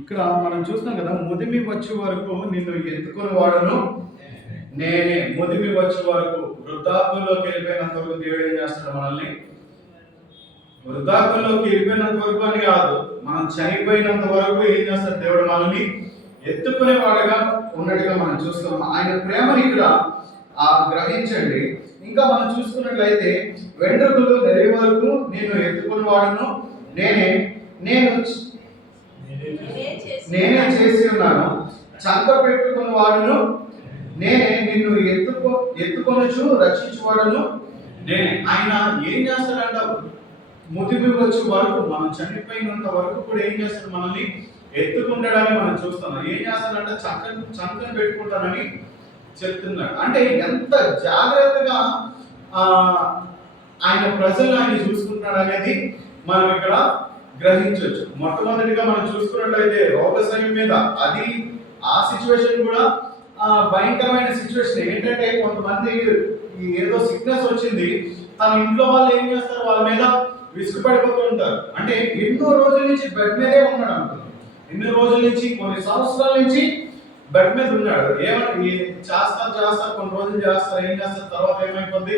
ఇక్కడ మనం చూస్తున్నాం కదా, ముదిమి వచ్చే వరకు నిన్ను ఎత్తుకొని వాడను నేనే. ముదిమి వచ్చే వరకు, వృద్ధాప్యంలోకి వెళ్ళిపోయినంత వరకు దేవుడు ఏం చేస్తాడు, మనల్ని వృద్ధాప్యంలోకి వెళ్ళిపోయినంత వరకు అని కాదు, మనం చనిపోయినంత వరకు ఏం చేస్తాడు, దేవుడు మనల్ని ఎత్తుకునేవాడుగా ఉన్నట్టుగా మనం చూస్తున్నాం. ఆయన ప్రేమని ఇక్కడ గ్రహించండి. ఇంకా మనం చూసుకున్నట్లయితే వెంట్రుకలు నెరి వరకు నేను ఎత్తుకుని వాడను నేనే చేసి ఉన్నాను, చంక పెట్టుకున్న వాడును నేనే, నిన్ను ఎత్తుకొనొచ్చు రక్షించువాడును నేనే. ఆయన ఏం చేస్తాడంట, ముదిమి వచ్చే వరకు, మనం చనిపోయినంత వరకు కూడా ఏం చేస్తాడు, మనల్ని ఎత్తుకుంటాడని మనం చూస్తున్నాం. ఏం చేస్తాడంటే చంకను పెట్టుకుంటానని చెప్తున్నాడు. అంటే ఎంత జాగ్రత్తగా ఆయన ప్రజలు ఆయన చూసుకుంటున్నాడు అనేది మనం ఇక్కడ గ్రహించవచ్చు. మొట్టమొదటిగా మనం చూసుకున్నట్లయితే రోగశయ్యం మీద, అది ఆ సిచ్యువేషన్ కూడా భయంకరమైన సిచ్యువేషన్. ఏంటంటే కొంతమంది ఏదో సిక్నెస్ వచ్చింది, తన ఇంట్లో వాళ్ళు ఏం చేస్తారు, వాళ్ళ మీద విసుగుపడిపోతూ ఉంటారు. అంటే ఎన్నో రోజుల నుంచి బెడ్ మీదే ఉన్నాడు అనుకుంటున్నాం, ఎన్నో రోజుల నుంచి, కొన్ని సంవత్సరాల నుంచి బెడ్ మీద ఉన్నాడు. ఏమని చేస్తారు, కొన్ని రోజులు చేస్తారు, ఏం చేస్తారు, తర్వాత ఏమైపోద్ది,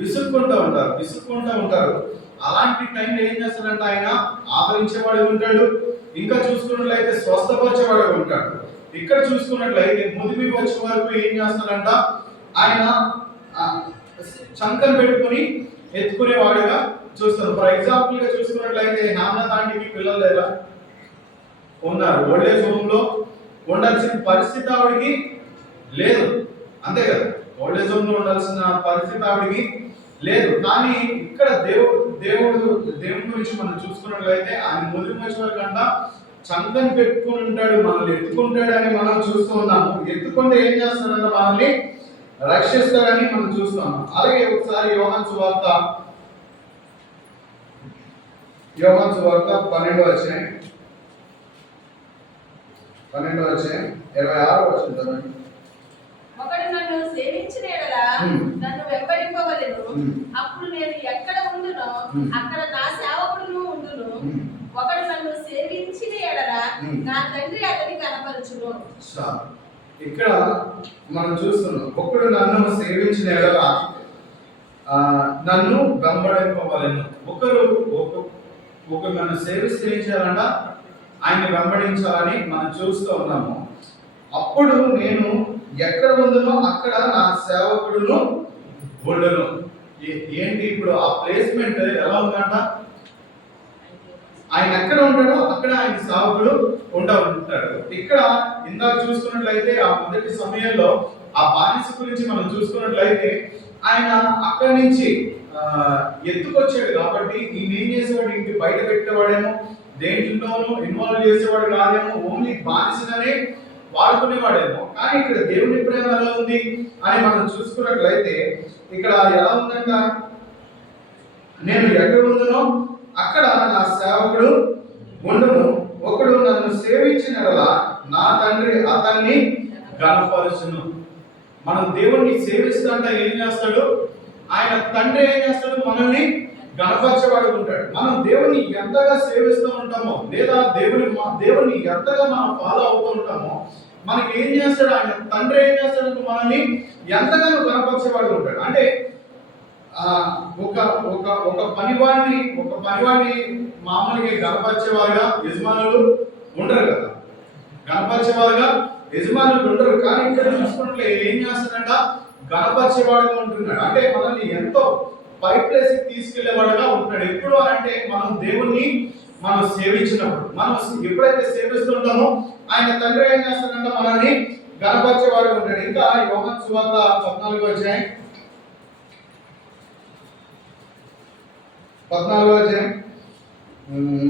విసుక్కుంటూ ఉంటారు. అలాంటి టైంలో ఏం చేస్తాడంటే ఆయన ఆదరించేవాడు ఉంటాడు. ఇంకా చూసుకున్నట్లయితే స్వస్థపరిచేవాడు ఉంటాడు. ఇక్కడ చూసుకున్నట్లయితే ముదిమి వచ్చే వరకు ఏం చేస్తాడంట, ఆయన చంకను పెట్టుకుని ఎత్తుకునేవాడుగా చూస్తారు. ఫర్ ఎగ్జాంపుల్ గా చూసుకున్నట్లయితే నాన్న తాంటికి పిల్లలు ఎలా ఉన్నారు, ఓల్డేజ్ హోమ్ లో ఉండాల్సిన పరిస్థితి ఆవిడికి లేదు, అంతే కదా, ఓల్డేజ్ హోమ్ లో ఉండాల్సిన పరిస్థితి ఆవిడికి లేదు. కానీ ఇక్కడ దేవుడి గురించి మనం చూసుకున్నట్లయితే ఆయన మొదటి మనుషుల కంట చంకని పెట్టుకుని ఉంటాడు, మనల్ని ఎత్తుకుంటాడు అని మనం చూస్తూ ఉన్నాము. ఎత్తుకుంటే ఏం చేస్తాడంటే మనల్ని రక్షిస్తాడని మనం చూస్తున్నాం. అలాగే ఒకసారి యోహాను సువార్త 12వ అధ్యాయం 26వ వచనం. ఒకడు నన్ను సేవించిన యెడల నన్ను వెంబడింపవలెను. అప్పుడు నేను ఎక్కడ ఉండునో అక్కడ నా సేవకుడును ఉండును. ఒకడు నన్ను సేవించిన యెడల నా తండ్రి అతని కనపరచును. ఇక్కడ మనం చూస్తున్నాం, ఒకడు నన్ను సేవించిన యెడల నన్ను వెంబడింపవలెను. ఒకరు నన్ను సేవిస్తే ఏం చేయాలంట? ఆయన వెంబడించాలని మనం చూస్తూ ఉన్నాము. అప్పుడు నేను ఎక్కడ ఉండునో అక్కడ నా సేవకుడును ఉండును. ఏంటి ఇప్పుడు ఆ ప్లేస్మెంట్ ఎలా ఉందంట? ఆయన ఎక్కడ ఉంటాడో అక్కడ ఆయన సేవకుడు ఉంటాడు. ఇక్కడ ఇందాక చూసుకున్నట్లయితే ఆ మొదటి సమయంలో ఆ బానిస గురించి మనం చూసుకున్నట్లయితే ఆయన అక్కడి నుంచి ఎత్తుకొచ్చాడు కాబట్టి ఈయన ఏం చేసేవాడు? ఇంటి బయట పెట్టేవాడేమో, దేంట్లోనూ ఇన్వాల్వ్ చేసేవాడు కాదేమో, ఓన్లీ బానిసగానే వాడుకునేవాడేమో. కానీ ఇక్కడ దేవుని ప్రేమ ఎలా ఉంది అని మనం చూసుకున్నట్లయితే ఇక్కడ ఎలా ఉందంట? నేను ఎక్కడ ఉండునో అక్కడ నా సేవకుడు ఉండును. ఒకడు నన్ను సేవించిన నా తండ్రి అతన్ని ఘనపరచును. మనం దేవుణ్ణి సేవిస్తుంటే ఏం చేస్తాడు? ఆయన తండ్రి ఏం చేస్తాడు? మనల్ని గణపరచేవాడు ఉంటాడు. మనం దేవుని ఎంతగా సేవిస్తూ ఉంటామో లేదా దేవుని ఎంతగా మనం ఫాలో అవుతూ ఉంటామో మనకి ఏం చేస్తాడు? ఆయన తండ్రి ఏం చేస్తాడు? మనల్ని ఎంతగానో గణపరచేవాడు ఉంటాడు. అంటే ఒక పనివాడిని మామూలుగా గణపరిచేవారుగా యజమానులు ఉండరు కదా, గణపరిచేవారుగా యజమానులు ఉండరు. కానీ ఇక్కడ చూసుకుంటే ఏం చేస్తాడంట? గణపరిచేవాడుగా ఉంటున్నాడు. అంటే మనల్ని ఎంతో పై ప్లేస్ తీసుకెళ్లేవాడుగా ఉంటున్నాడు. ఎప్పుడు అంటే మనం దేవుణ్ణి మనం సేవించినప్పుడు, మనం ఎప్పుడైతే సేవిస్తుంటామో ఆయన తండ్రి ఏం చేస్తాడంటే మనల్ని గణపరిచేవాడుగా ఉంటాడు. ఇంకా యోహాను సువార్త 14వ అధ్యాయం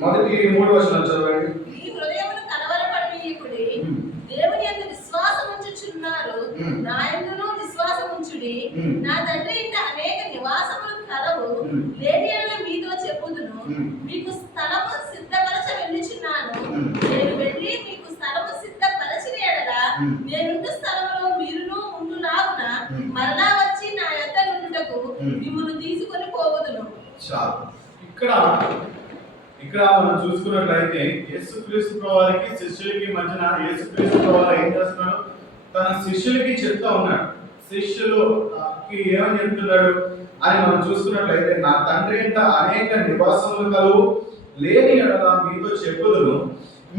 మొదటి 3 వచనాలు చదవండి. ఈ హృదయమును కలవరపడనీయకుడి, దేవుని యందు విశ్వాసం ఉంచుచున్నారు, నా యందును విశ్వాసం ఉంచుడి. నా తండ్రి ఇంట అనేక నివాసములు కలవు, లేని యెడల మీతో చెప్పుదును. మీకు స్థలము సిద్ధపరచ వెళ్ళుచున్నాను. నేను వెళ్ళి మీకు స్థలము సిద్ధపరచిన యెడల నేనుండు స్థలములో మీరును ఉండులాగున మరలా వచ్చి నా యొద్ద నుండుటకు మిమ్మును తీసుకొని పోవుదును. ఇక్కడ మనం చూసుకున్నట్లయితే యేసుక్రీస్తు ప్రభువారికి శిష్యులకి మధ్యన యేసుక్రీస్తు ప్రభువారు ఏం చేస్తున్నాడు? తన శిష్యులకి చెప్తా ఉన్నాడు. శిష్యులకి ఏమని చెప్తున్నాడు అని మనం చూసుకున్నట్లయితే నా తండ్రి ఇంట అనేక నివాసములు కలవు, లేని యెడల మీతో చెప్పుదును,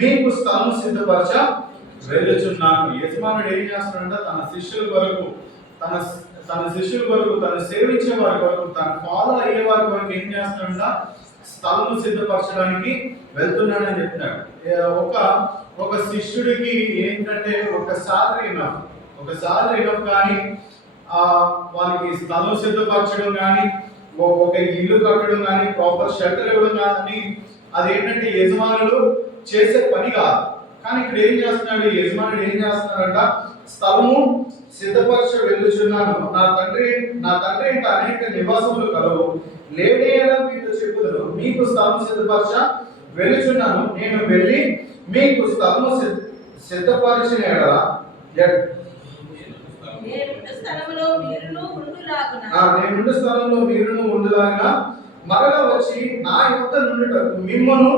మీకు స్థలం సిద్ధపరచ వెళ్ళుచున్నాను. యజమానుడు ఏం చేస్తున్నాడంటే తన శిష్యుల వరకు తను సేవించే వారి వరకు, తను ఫాలో అయ్యే వారి వరకు ఏం చేస్తున్నాడంట? స్థలము సిద్ధపరచడానికి వెళ్తున్నాడని చెప్తున్నాడు. ఒక శిష్యుడికి ఏంటంటే ఒక సాలరీ ఇనఫ్ కానీ వాళ్ళకి స్థలం సిద్ధపరచడం కానీ, ఒక ఇల్లు కట్టడం కానీ, ప్రాపర్ షెల్టర్ ఇవ్వడం కానీ అదేంటంటే యజమానులు చేసే పని కాదు. కానీ ఇక్కడ ఏం చేస్తున్నాడు? యజమానుడు ఏం చేస్తున్నాడంట? స్థలము సిద్ధపరచ వెళ్ళుచున్నాను, నా తండ్రి ఇంట అనేక నివాసములు కలవు, లేని యెడల మీతో చెప్పుదును, మీకు స్థలం సిద్ధపరచ వెళ్ళుచున్నాను. నేను వెళ్ళి మీకు స్థలము సిద్ధపరిచిన యెడల నేనుండు స్థలంలో మీరును ఉండులాగున మరలా వచ్చి నా యొద్ద నుండుటకు మిమ్మును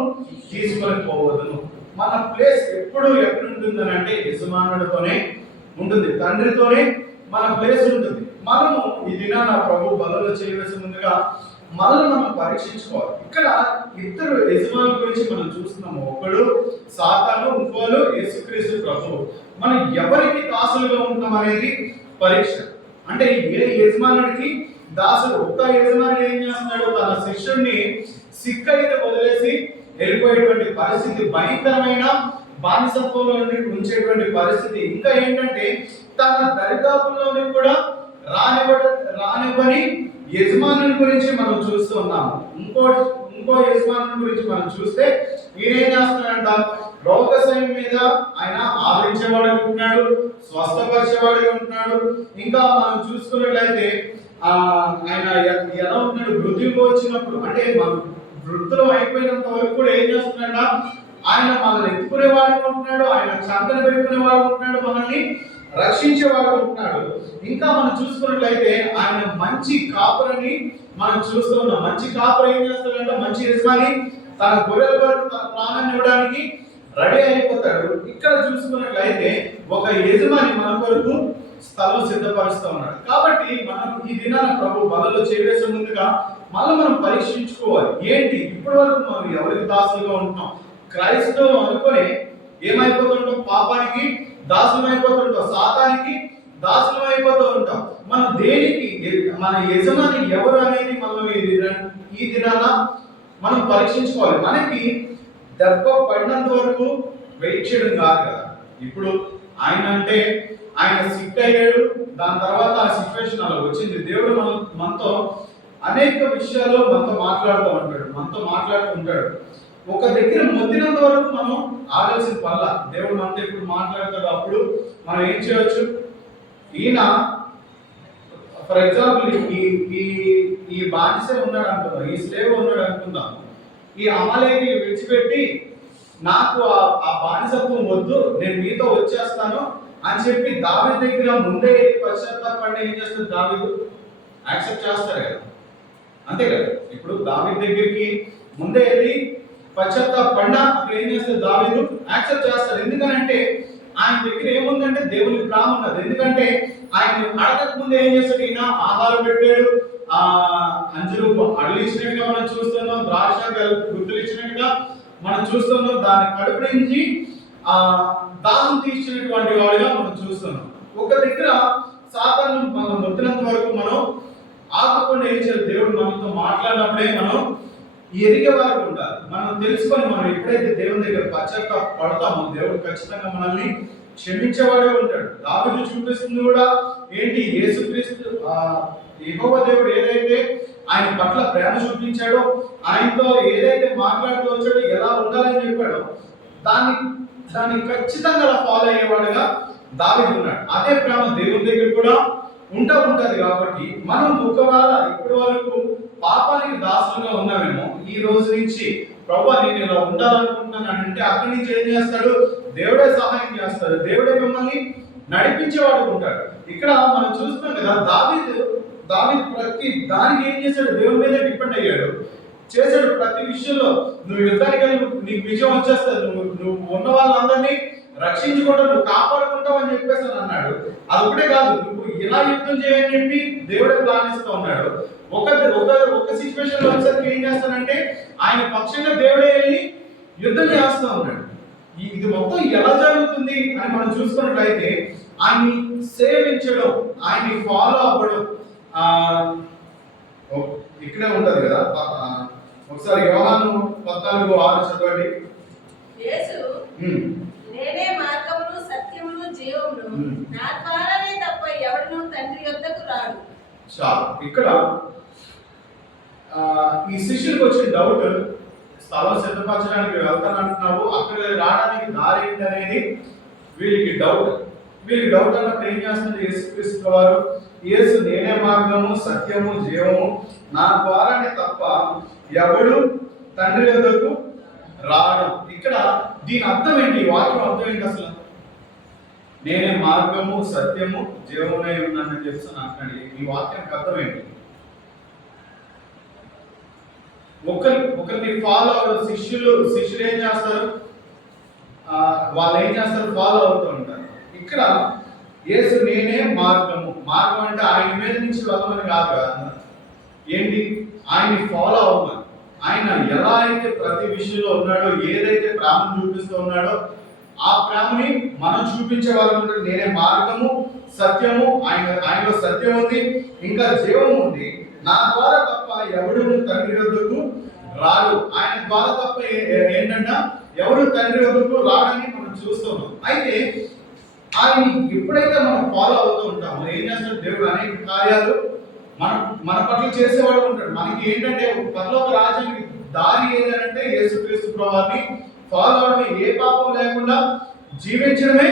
తీసుకొని పోవదును. మన ప్లేస్ ఎప్పుడు ఎక్కడ ఉంటుందని అంటే యజమానుడితోనే ఉంటుంది, తండ్రితోనే మన ప్లేస్ ఉంటుంది. మనము ఈ దినాన ప్రభు బలలో చేయవలసి ముందుగా మనల్ని మనం పరీక్షించుకోవాలి. ఇక్కడ ఇద్దరు యజమానుల గురించి మనం చూస్తున్నాము. ఒకడు సాతాను, ఇంకోడు యేసుక్రీస్తు ప్రభు. మనం ఎవరికి దాసులుగా ఉంటాం అనేది పరీక్ష. అంటే ఏ యజమానుడికి దాసుడు? ఒక్క యజమానుడు ఏం చేస్తున్నాడు? తన శిష్యుడిని సిక్కైతే వదిలేసి వెళ్ళిపోయేటువంటి పరిస్థితి, భయంకరమైన బానిసత్వంలో ఉంచేటువంటి పరిస్థితి. ఇంకా ఏంటంటే తన దరిదాపుల్లోని కూడా రానివ్వని యజమానుని గురించి మనం చూస్తున్నాము. ఇంకో యజమానుని గురించి మనం చూస్తే ఈయన ఏం చేస్తున్నాడంట, రోగశయం మీద ఆయన ఆదరించేవాడుగా ఉంటున్నాడు, స్వస్థపరిచేవాడుగా ఉంటున్నాడు. ఇంకా మనం చూసుకున్నట్లయితే ఆయన ఎలా ఉంటున్నాడు, వృద్ధికి వచ్చినప్పుడు అంటే మనం వృద్ధులు అయిపోయినంత వరకు కూడా ఏం చేస్తున్నాడంట, ఆయన మనల్ని ఎత్తుకునేవాడుగా ఉంటున్నాడు, ఆయన చందన పెట్టుకునేవాడు ఉంటున్నాడు, మనల్ని రక్షించేవాడు ఉంటున్నాడు. ఇంకా మనం చూసుకున్నట్లయితే ఆయన మంచి కాపురని మనం చూస్తూ ఉన్నాం. మంచి కాపుర ఏం చేస్తాడంటే, మంచి యజమాని తన గొర్రెల కొరకు తన ప్రాణాన్ని ఇవ్వడానికి రెడీ అయిపోతాడు. ఇక్కడ చూసుకున్నట్లయితే ఒక యజమాని మన కొరకు స్థలం సిద్ధపరుస్తూ ఉన్నాడు. కాబట్టి మనం ఈ దినాన ప్రభు బలలో చేసే ముందుగా మనం పరీక్షించుకోవాలి. ఏంటి ఇప్పటి వరకు మనం ఎవరికి దాసులుగా ఉంటున్నాం? క్రైస్తవం అనుకుని ఏమైపోతుంటాం, పాపానికి దాసులం అయిపోతుంటాం, సాతానికి దాసులం అయిపోతూ ఉంటాం. మనం దేనికి, మన యజమాని ఎవరు అనేది మనం ఈ దినాన మనం పరీక్షించుకోవాలి. మనకి దెబ్బ పడినంత వరకు వెయిట్ చేయడం కాదు కదా. ఇప్పుడు ఆయన అంటే ఆయన సిక్ అయ్యాడు, దాని తర్వాత ఆ సిచ్యువేషన్ అలా వచ్చింది. దేవుడు మనతో అనేక విషయాలు మనతో మాట్లాడుతూ ఉంటాడు. ఒక దగ్గర మొత్తినంత వరకు మనం ఆగాల్సిన పల్ల. దేవుడు మనతో ఇప్పుడు మాట్లాడతాడు, అప్పుడు మనం ఏం చేయవచ్చు? ఈయన ఫర్ ఎగ్జాంపుల్ ఈ బానిసే ఉన్నాడు అనుకుందాం, ఈ స్లేవ్ ఉన్నాడు అనుకుందాం. ఈ అమలేని విడిచిపెట్టి నాకు ఆ బానిసత్వం వద్దు, నేను మీతో వచ్చేస్తాను అని చెప్పి దావీదు దగ్గర ముందే పశ్చాత్తాపడి ఏం చేస్తాడు? దావీదు యాక్సెప్ట్ చేస్తాడు కదా, అంతే కదా. ఇప్పుడు దావీదు దగ్గరికి ముందే వెళ్ళి పశ్చాత్తాపడినా అక్కడ ఏం చేస్తాడు? దావీదు యాక్సెప్ట్ చేస్తాడు. ఎందుకనంటే ఆయన దగ్గర ఏముందంటే దేవుని ప్లాన్ ఉన్నది. ఎందుకంటే ఆయన అడగక ముందే ఏం చేస్తాడు? ఈయన ఆహారం పెట్టాడు, అంజురు అడుగు ఇచ్చినట్టుగా మనం చూస్తున్నాం, ద్రాక్ష గుర్తులు ఇచ్చినట్టుగా మనం చూస్తున్నాం, దాని కడుపు నుంచి దాహం తీర్చినటువంటి వాడిగా మనం చూస్తున్నాం. ఒక దగ్గర సాతాను మనం నొత్తినంత వరకు మనం ఆగకుండా ఏం చేయాలి? దేవుడు మనతో మాట్లాడినప్పుడే మనం ఎరిగే వారికి ఉండాలి. మనం తెలుసుకొని మనం ఎప్పుడైతే దేవుని దగ్గర పడతామో దేవుడు ఖచ్చితంగా మనల్ని క్షమించేవాడే ఉంటాడు. దావీదు చూపిస్తుంది కూడా ఏంటి? యేసుక్రీస్తు యెహోవా దేవుడు ఏదైతే ఆయన పట్ల ప్రేమ చూపించాడో, ఆయనతో ఏదైతే మాట్లాడుతూ వచ్చాడో, ఎలా ఉండాలని చెప్పాడో దాన్ని ఖచ్చితంగా ఫాలో అయ్యేవాడుగా దావీదు ఉన్నాడు. అదే ప్రేమ దేవుని దగ్గర కూడా ఉంటది. కాబట్టి మనం ఒకవేళ ఇప్పటి వరకు పాపానికి దాసులుగా ఉన్నామేమో, ఈ రోజు నుంచి ప్రభువా నేను ఇలా ఉండాలనుకుంటున్నాను అంటే అక్కడి నుంచి ఏం చేస్తాడు? దేవుడే సహాయం చేస్తాడు, దేవుడే మిమ్మల్ని నడిపించేవాడు ఉంటాడు. ఇక్కడ మనం చూస్తున్నాం కదా, దావీదు ప్రతి దానికి ఏం చేశాడు? దేవుని మీద డిపెండ్ అయ్యాడు, చేశాడు. ప్రతి విషయంలో నువ్వు యుద్ధానికి నీకు విజయం వచ్చేస్తుంది, నువ్వు ఉన్న వాళ్ళందరినీ రక్షించుకుంటావు, నువ్వు కాపాడుకుంటావు అని చెప్పేసి అన్నాడు. అది ఒకటే కాదు, నువ్వు ఇలా యుద్ధం చేయని చెప్పి దేవుడే ప్లాన్ ఇస్తూ ఉన్నాడు. ఒక సిచ్యువేషన్ లో వచ్చేసరికి ఏం చేస్తానంటే ఆయన పక్షంగా దేవుడే వెళ్ళి యుద్ధం చేస్తూ ఉన్నాడు. ఇది మొత్తం ఎలా జరుగుతుంది అని మనం చూసుకున్నట్లయితే ఆయన్ని సేవించడం, ఆయన్ని ఫాలో అవ్వడం ఇక్కడే ఉంటది కదా. ఒకసారి యోహాను 14:6 చదవండి. యేసు నేనే మార్గమును సత్యమును జీవమును, నా ద్వారానే తప్ప ఎవడును తండ్రి యొద్దకు రాడు. ఇక్కడ ఈ శిష్యులకు వచ్చిన డౌట్, స్థలం సిద్ధపరచడానికి వెళ్తానంటున్నావు, అక్కడ రావడానికి దారి ఏంటి అనేది వీళ్ళకి డౌట్ అన్నప్పుడు ఏం చేస్తుంది యేసుక్రీస్తు వారు? యేసు నేనే మార్గము సత్యము జీవము, నా ద్వారానే తప్ప ఎవడు తండ్రి యొద్దకు రాడు. ఇక్కడ దీని అర్థం ఏంటి? వాక్యం అర్థం ఏంటి అసలు? నేనే మార్గము సత్యము జీవమునే ఉన్నానని చెప్తున్నా అంటున్నాడు. ఈ వాక్యానికి అర్థం ఏంటి? ఒకరిని ఫాలో అవ్వరు. శిష్యులు ఏం చేస్తారు? వాళ్ళు ఏం చేస్తారు? ఫాలో అవుతూ ఉంటారు. ఇక్కడ యేసు నేనే మార్గం అంటే ఆయన మీద నుంచి వెళ్ళమని కాదు కదా. ఏంటి? ఆయన్ని ఫాలో అవ్వమని. ఆయన ఎలా అయితే ప్రతి విషయంలో ఉన్నాడో, ఏదైతే ప్రేమను చూపిస్తూ ఉన్నాడో ఆ ప్రేమని మనం చూపించే వాళ్ళు. నేనే మార్గము సత్యము, ఆయనలో సత్యం ఉంది, ఇంకా జీవం ఉంది. నా ద్వారా తప్ప ఎవడు తండ్రి వద్దకు రాడు. ఆయన ద్వారా తప్ప ఏంటంటే ఎవరు తండ్రి వద్దకు రాడని మనం చూస్తున్నాం. అయితే ఆయన ఎప్పుడైతే మనం ఫాలో అవుతూ ఉంటామో ఏం చేస్తాడు? దేవుడు అనేక కార్యాలు మన మన పట్ల చేసేవాడు ఉంటాడు. మనకి ఏంటంటే పరలోక రాజ్యానికి దారి ఏదంటే యేసుక్రీస్తు ప్రభువుని ఫాలో అవడమే, ఏ పాపం లేకుండా జీవించడమే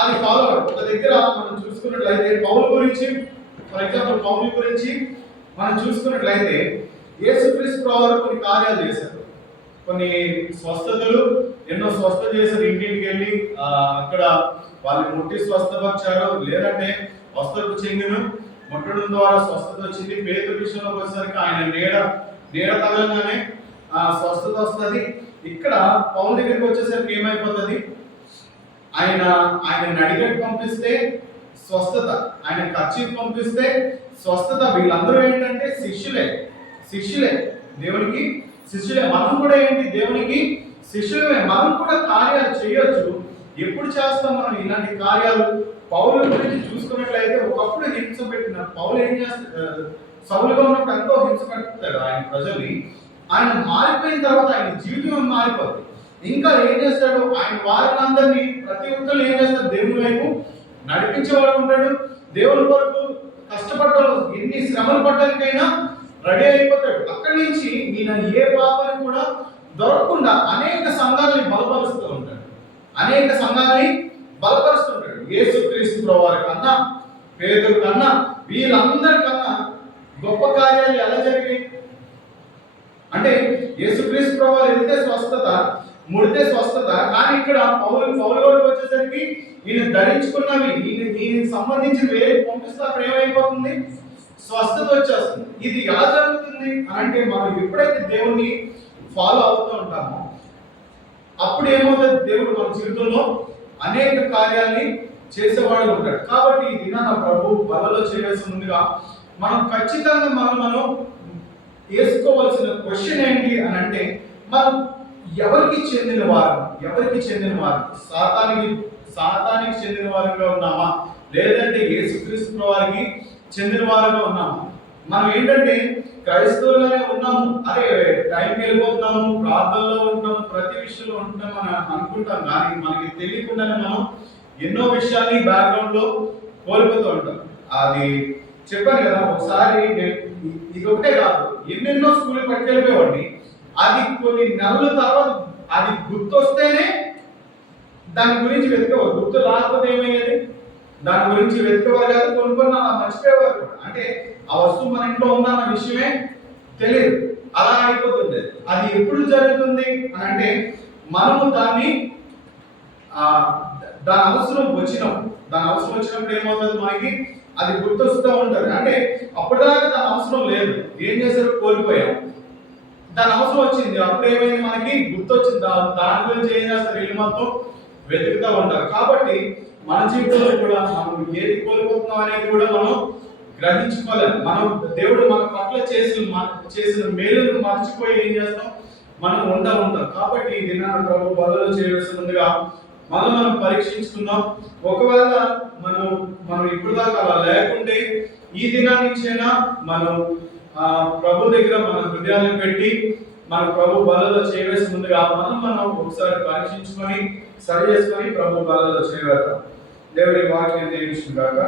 అది ఫాలో అవడం. ఒక దగ్గర మనం చూసుకున్నట్లయితే పౌలు గురించి, ఫర్ ఎగ్జాంపుల్ పౌలు గురించి మనం చూసుకున్నట్లయితే యేసుక్రీస్తు ప్రభువు కొన్ని కార్యాలు చేశారు, కొన్ని స్వస్థతలు, ఎన్నో స్వస్థ చేశారు. ఇంటికి వెళ్ళి అక్కడ వాళ్ళని ముట్టి స్వస్థపరిచారు, లేదంటే స్వస్థత చెందిన ముట్టడం ద్వారా స్వస్థత వచ్చింది. పేతురు విషయంలోకి వచ్చేసరికి ఆయన నీడ తగలంగానే స్వస్థత వస్తుంది. ఇక్కడ పౌలు దగ్గరికి వచ్చేసరికి ఏమైపోతుంది, ఆయన నడిగట్టు పంపిస్తే స్వస్థత, ఆయన కర్చీఫ్ పంపిస్తే స్వస్థత. వీళ్ళందరూ ఏంటంటే శిష్యులే దేవునికి శిష్యులే. మనం కూడా ఏంటి, దేవునికి శిష్యులమే. మనం కూడా కార్యాలు చేయొచ్చు. ఎప్పుడు చేస్తాం మనం ఇలాంటి కార్యాలు? పౌలు గురించి చూసుకున్నట్లయితే ఒకప్పుడు హింస పెట్టిన పౌలు ఏం చేస్తాడు, సౌలుగా ఉన్నప్పుడు ఎంతో హింస పెడతాడు ఆయన ప్రజల్ని. ఆయన మారిపోయిన తర్వాత ఆయన జీవితం మారిపోతుంది. ఇంకా ఏం చేస్తాడు, ఆయన వారిని ప్రతి ఒక్కరు ఏం చేస్తాడు, దేవుని వైపు నడిపించేవాడు ఉంటాడు. దేవుని వరకు కష్టపడ్డాడు, ఎన్ని శ్రమలు పడ్డానికైనా రెడీ అయిపోతాడు. అక్కడి నుంచి ఈయన ఏ పాపాన్ని కూడా దొరకకుండా అనేక సంఘాలని బలపరుస్తూ ఉంటాడు, యేసుక్రీస్తు ప్రభువారి కన్నా, పేతురు కన్నా, వీళ్ళందరికన్నా గొప్ప కార్యాలు ఎలా జరిగాయి అంటే యేసుక్రీస్తు ప్రభువారు వెళ్తే స్వస్థత, ముడితే స్వస్థత. కానీ ఇక్కడ పౌలు వచ్చేసరికి ఈయన ధరించుకున్నవి, ఈయనకి సంబంధించిన వేరే పంపిస్తే అక్కడ ఏమైపోతుంది, స్వస్థత వచ్చేస్తుంది. ఇది ఎలా జరుగుతుంది అని అంటే మనం ఎప్పుడైతే దేవుణ్ణి ఫాలో అవుతూ ఉంటామో అప్పుడు ఏమవుతుంది, దేవుడు మన జీవితంలో అనేక కార్యాల్ని చేసేవాడు ఉంటాడు. కాబట్టి ఈ దినాన ప్రభు బలలో చేయవలసిన ముందుగా మనం ఖచ్చితంగా మనం వేసుకోవాల్సిన క్వశ్చన్ ఏంటి అని అంటే, మనం ఎవరికి చెందిన వారు? సాతానికి చెందిన వారిగా ఉన్నామా, లేదంటే యేసుక్రీస్తు వారికి చెందిన వారిగా ఉన్నామా? మనం ఏంటంటే క్రైస్తవులుగానే ఉన్నాము, అరే టైంకి వెళ్ళిపోతున్నాము, ప్రార్థనలో ఉంటున్నాము, ప్రతి విషయంలో ఉంటున్నాం అని అనుకుంటాం. కానీ మనకి తెలియకుండానే మనం ఎన్నో విషయాల్ని బ్యాక్గ్రౌండ్ లో కోల్పోతూ ఉంటాం. అది చెప్పాను కదా, ఒకసారి ఇది ఒకటే కాదు, ఎన్నెన్నో స్కూల్ పట్టుకెళ్ళిపోయేవాడిని. అది కొన్ని నెలల తర్వాత అది గుర్తొస్తేనే దాని గురించి వెతికేవారు, గుర్తు రాకపోతే ఏమయ్యేది, దాని గురించి వెతికేవారు కాదు, కొన్ని అలా మర్చిపోయేవారు కూడా. అంటే ఆ వస్తువు మన ఇంట్లో ఉందన్న విషయమే తెలియదు, అలా అయిపోతుంది. అది ఎప్పుడు జరుగుతుంది అని అంటే, మనము దాని అవసరం వచ్చినప్పుడు ఏమవుతుంది, మనకి అది గుర్తొస్తూ ఉంటుంది. అంటే అప్పటిదాకా దాని అవసరం లేదు, ఏం చేశారు, కోల్పోయాం. దాని అవసరం వచ్చింది, అప్పుడు ఏమైంది, మనకి గుర్తొచ్చింది. దాని గురించి ఏం చేస్తారు, వీళ్ళు మొత్తం వెతుకుతూ ఉంటారు. కాబట్టి మన జీవితంలో కూడా మనం ఏది కోల్పోతున్నాం అనేది కూడా మనం గ్రహించుకోలేము. మనం దేవుడు మన పట్ల చేసిన మేలును మర్చిపోయి ఏం చేస్తాం, మనం ఉంటాం. కాబట్టి ఈ దినాన ప్రభు బలలో చేయవలసి ముందుగా మనం పరీక్షించుకుందాం. ఒకవేళ మనం ఇప్పుడు దాకా అలా లేకుంటే ఈ దినాన్నించైనా మనం ప్రభు దగ్గర మన హృదయాన్ని పెట్టి మన ప్రభు బలలో చేయవలసి ముందుగా మనం ఒకసారి పరీక్షించుకొని సరి చేసుకొని ప్రభు బలలో చేయగలుగుతాం. దేవుడి వాక్యం దీవించుగాక.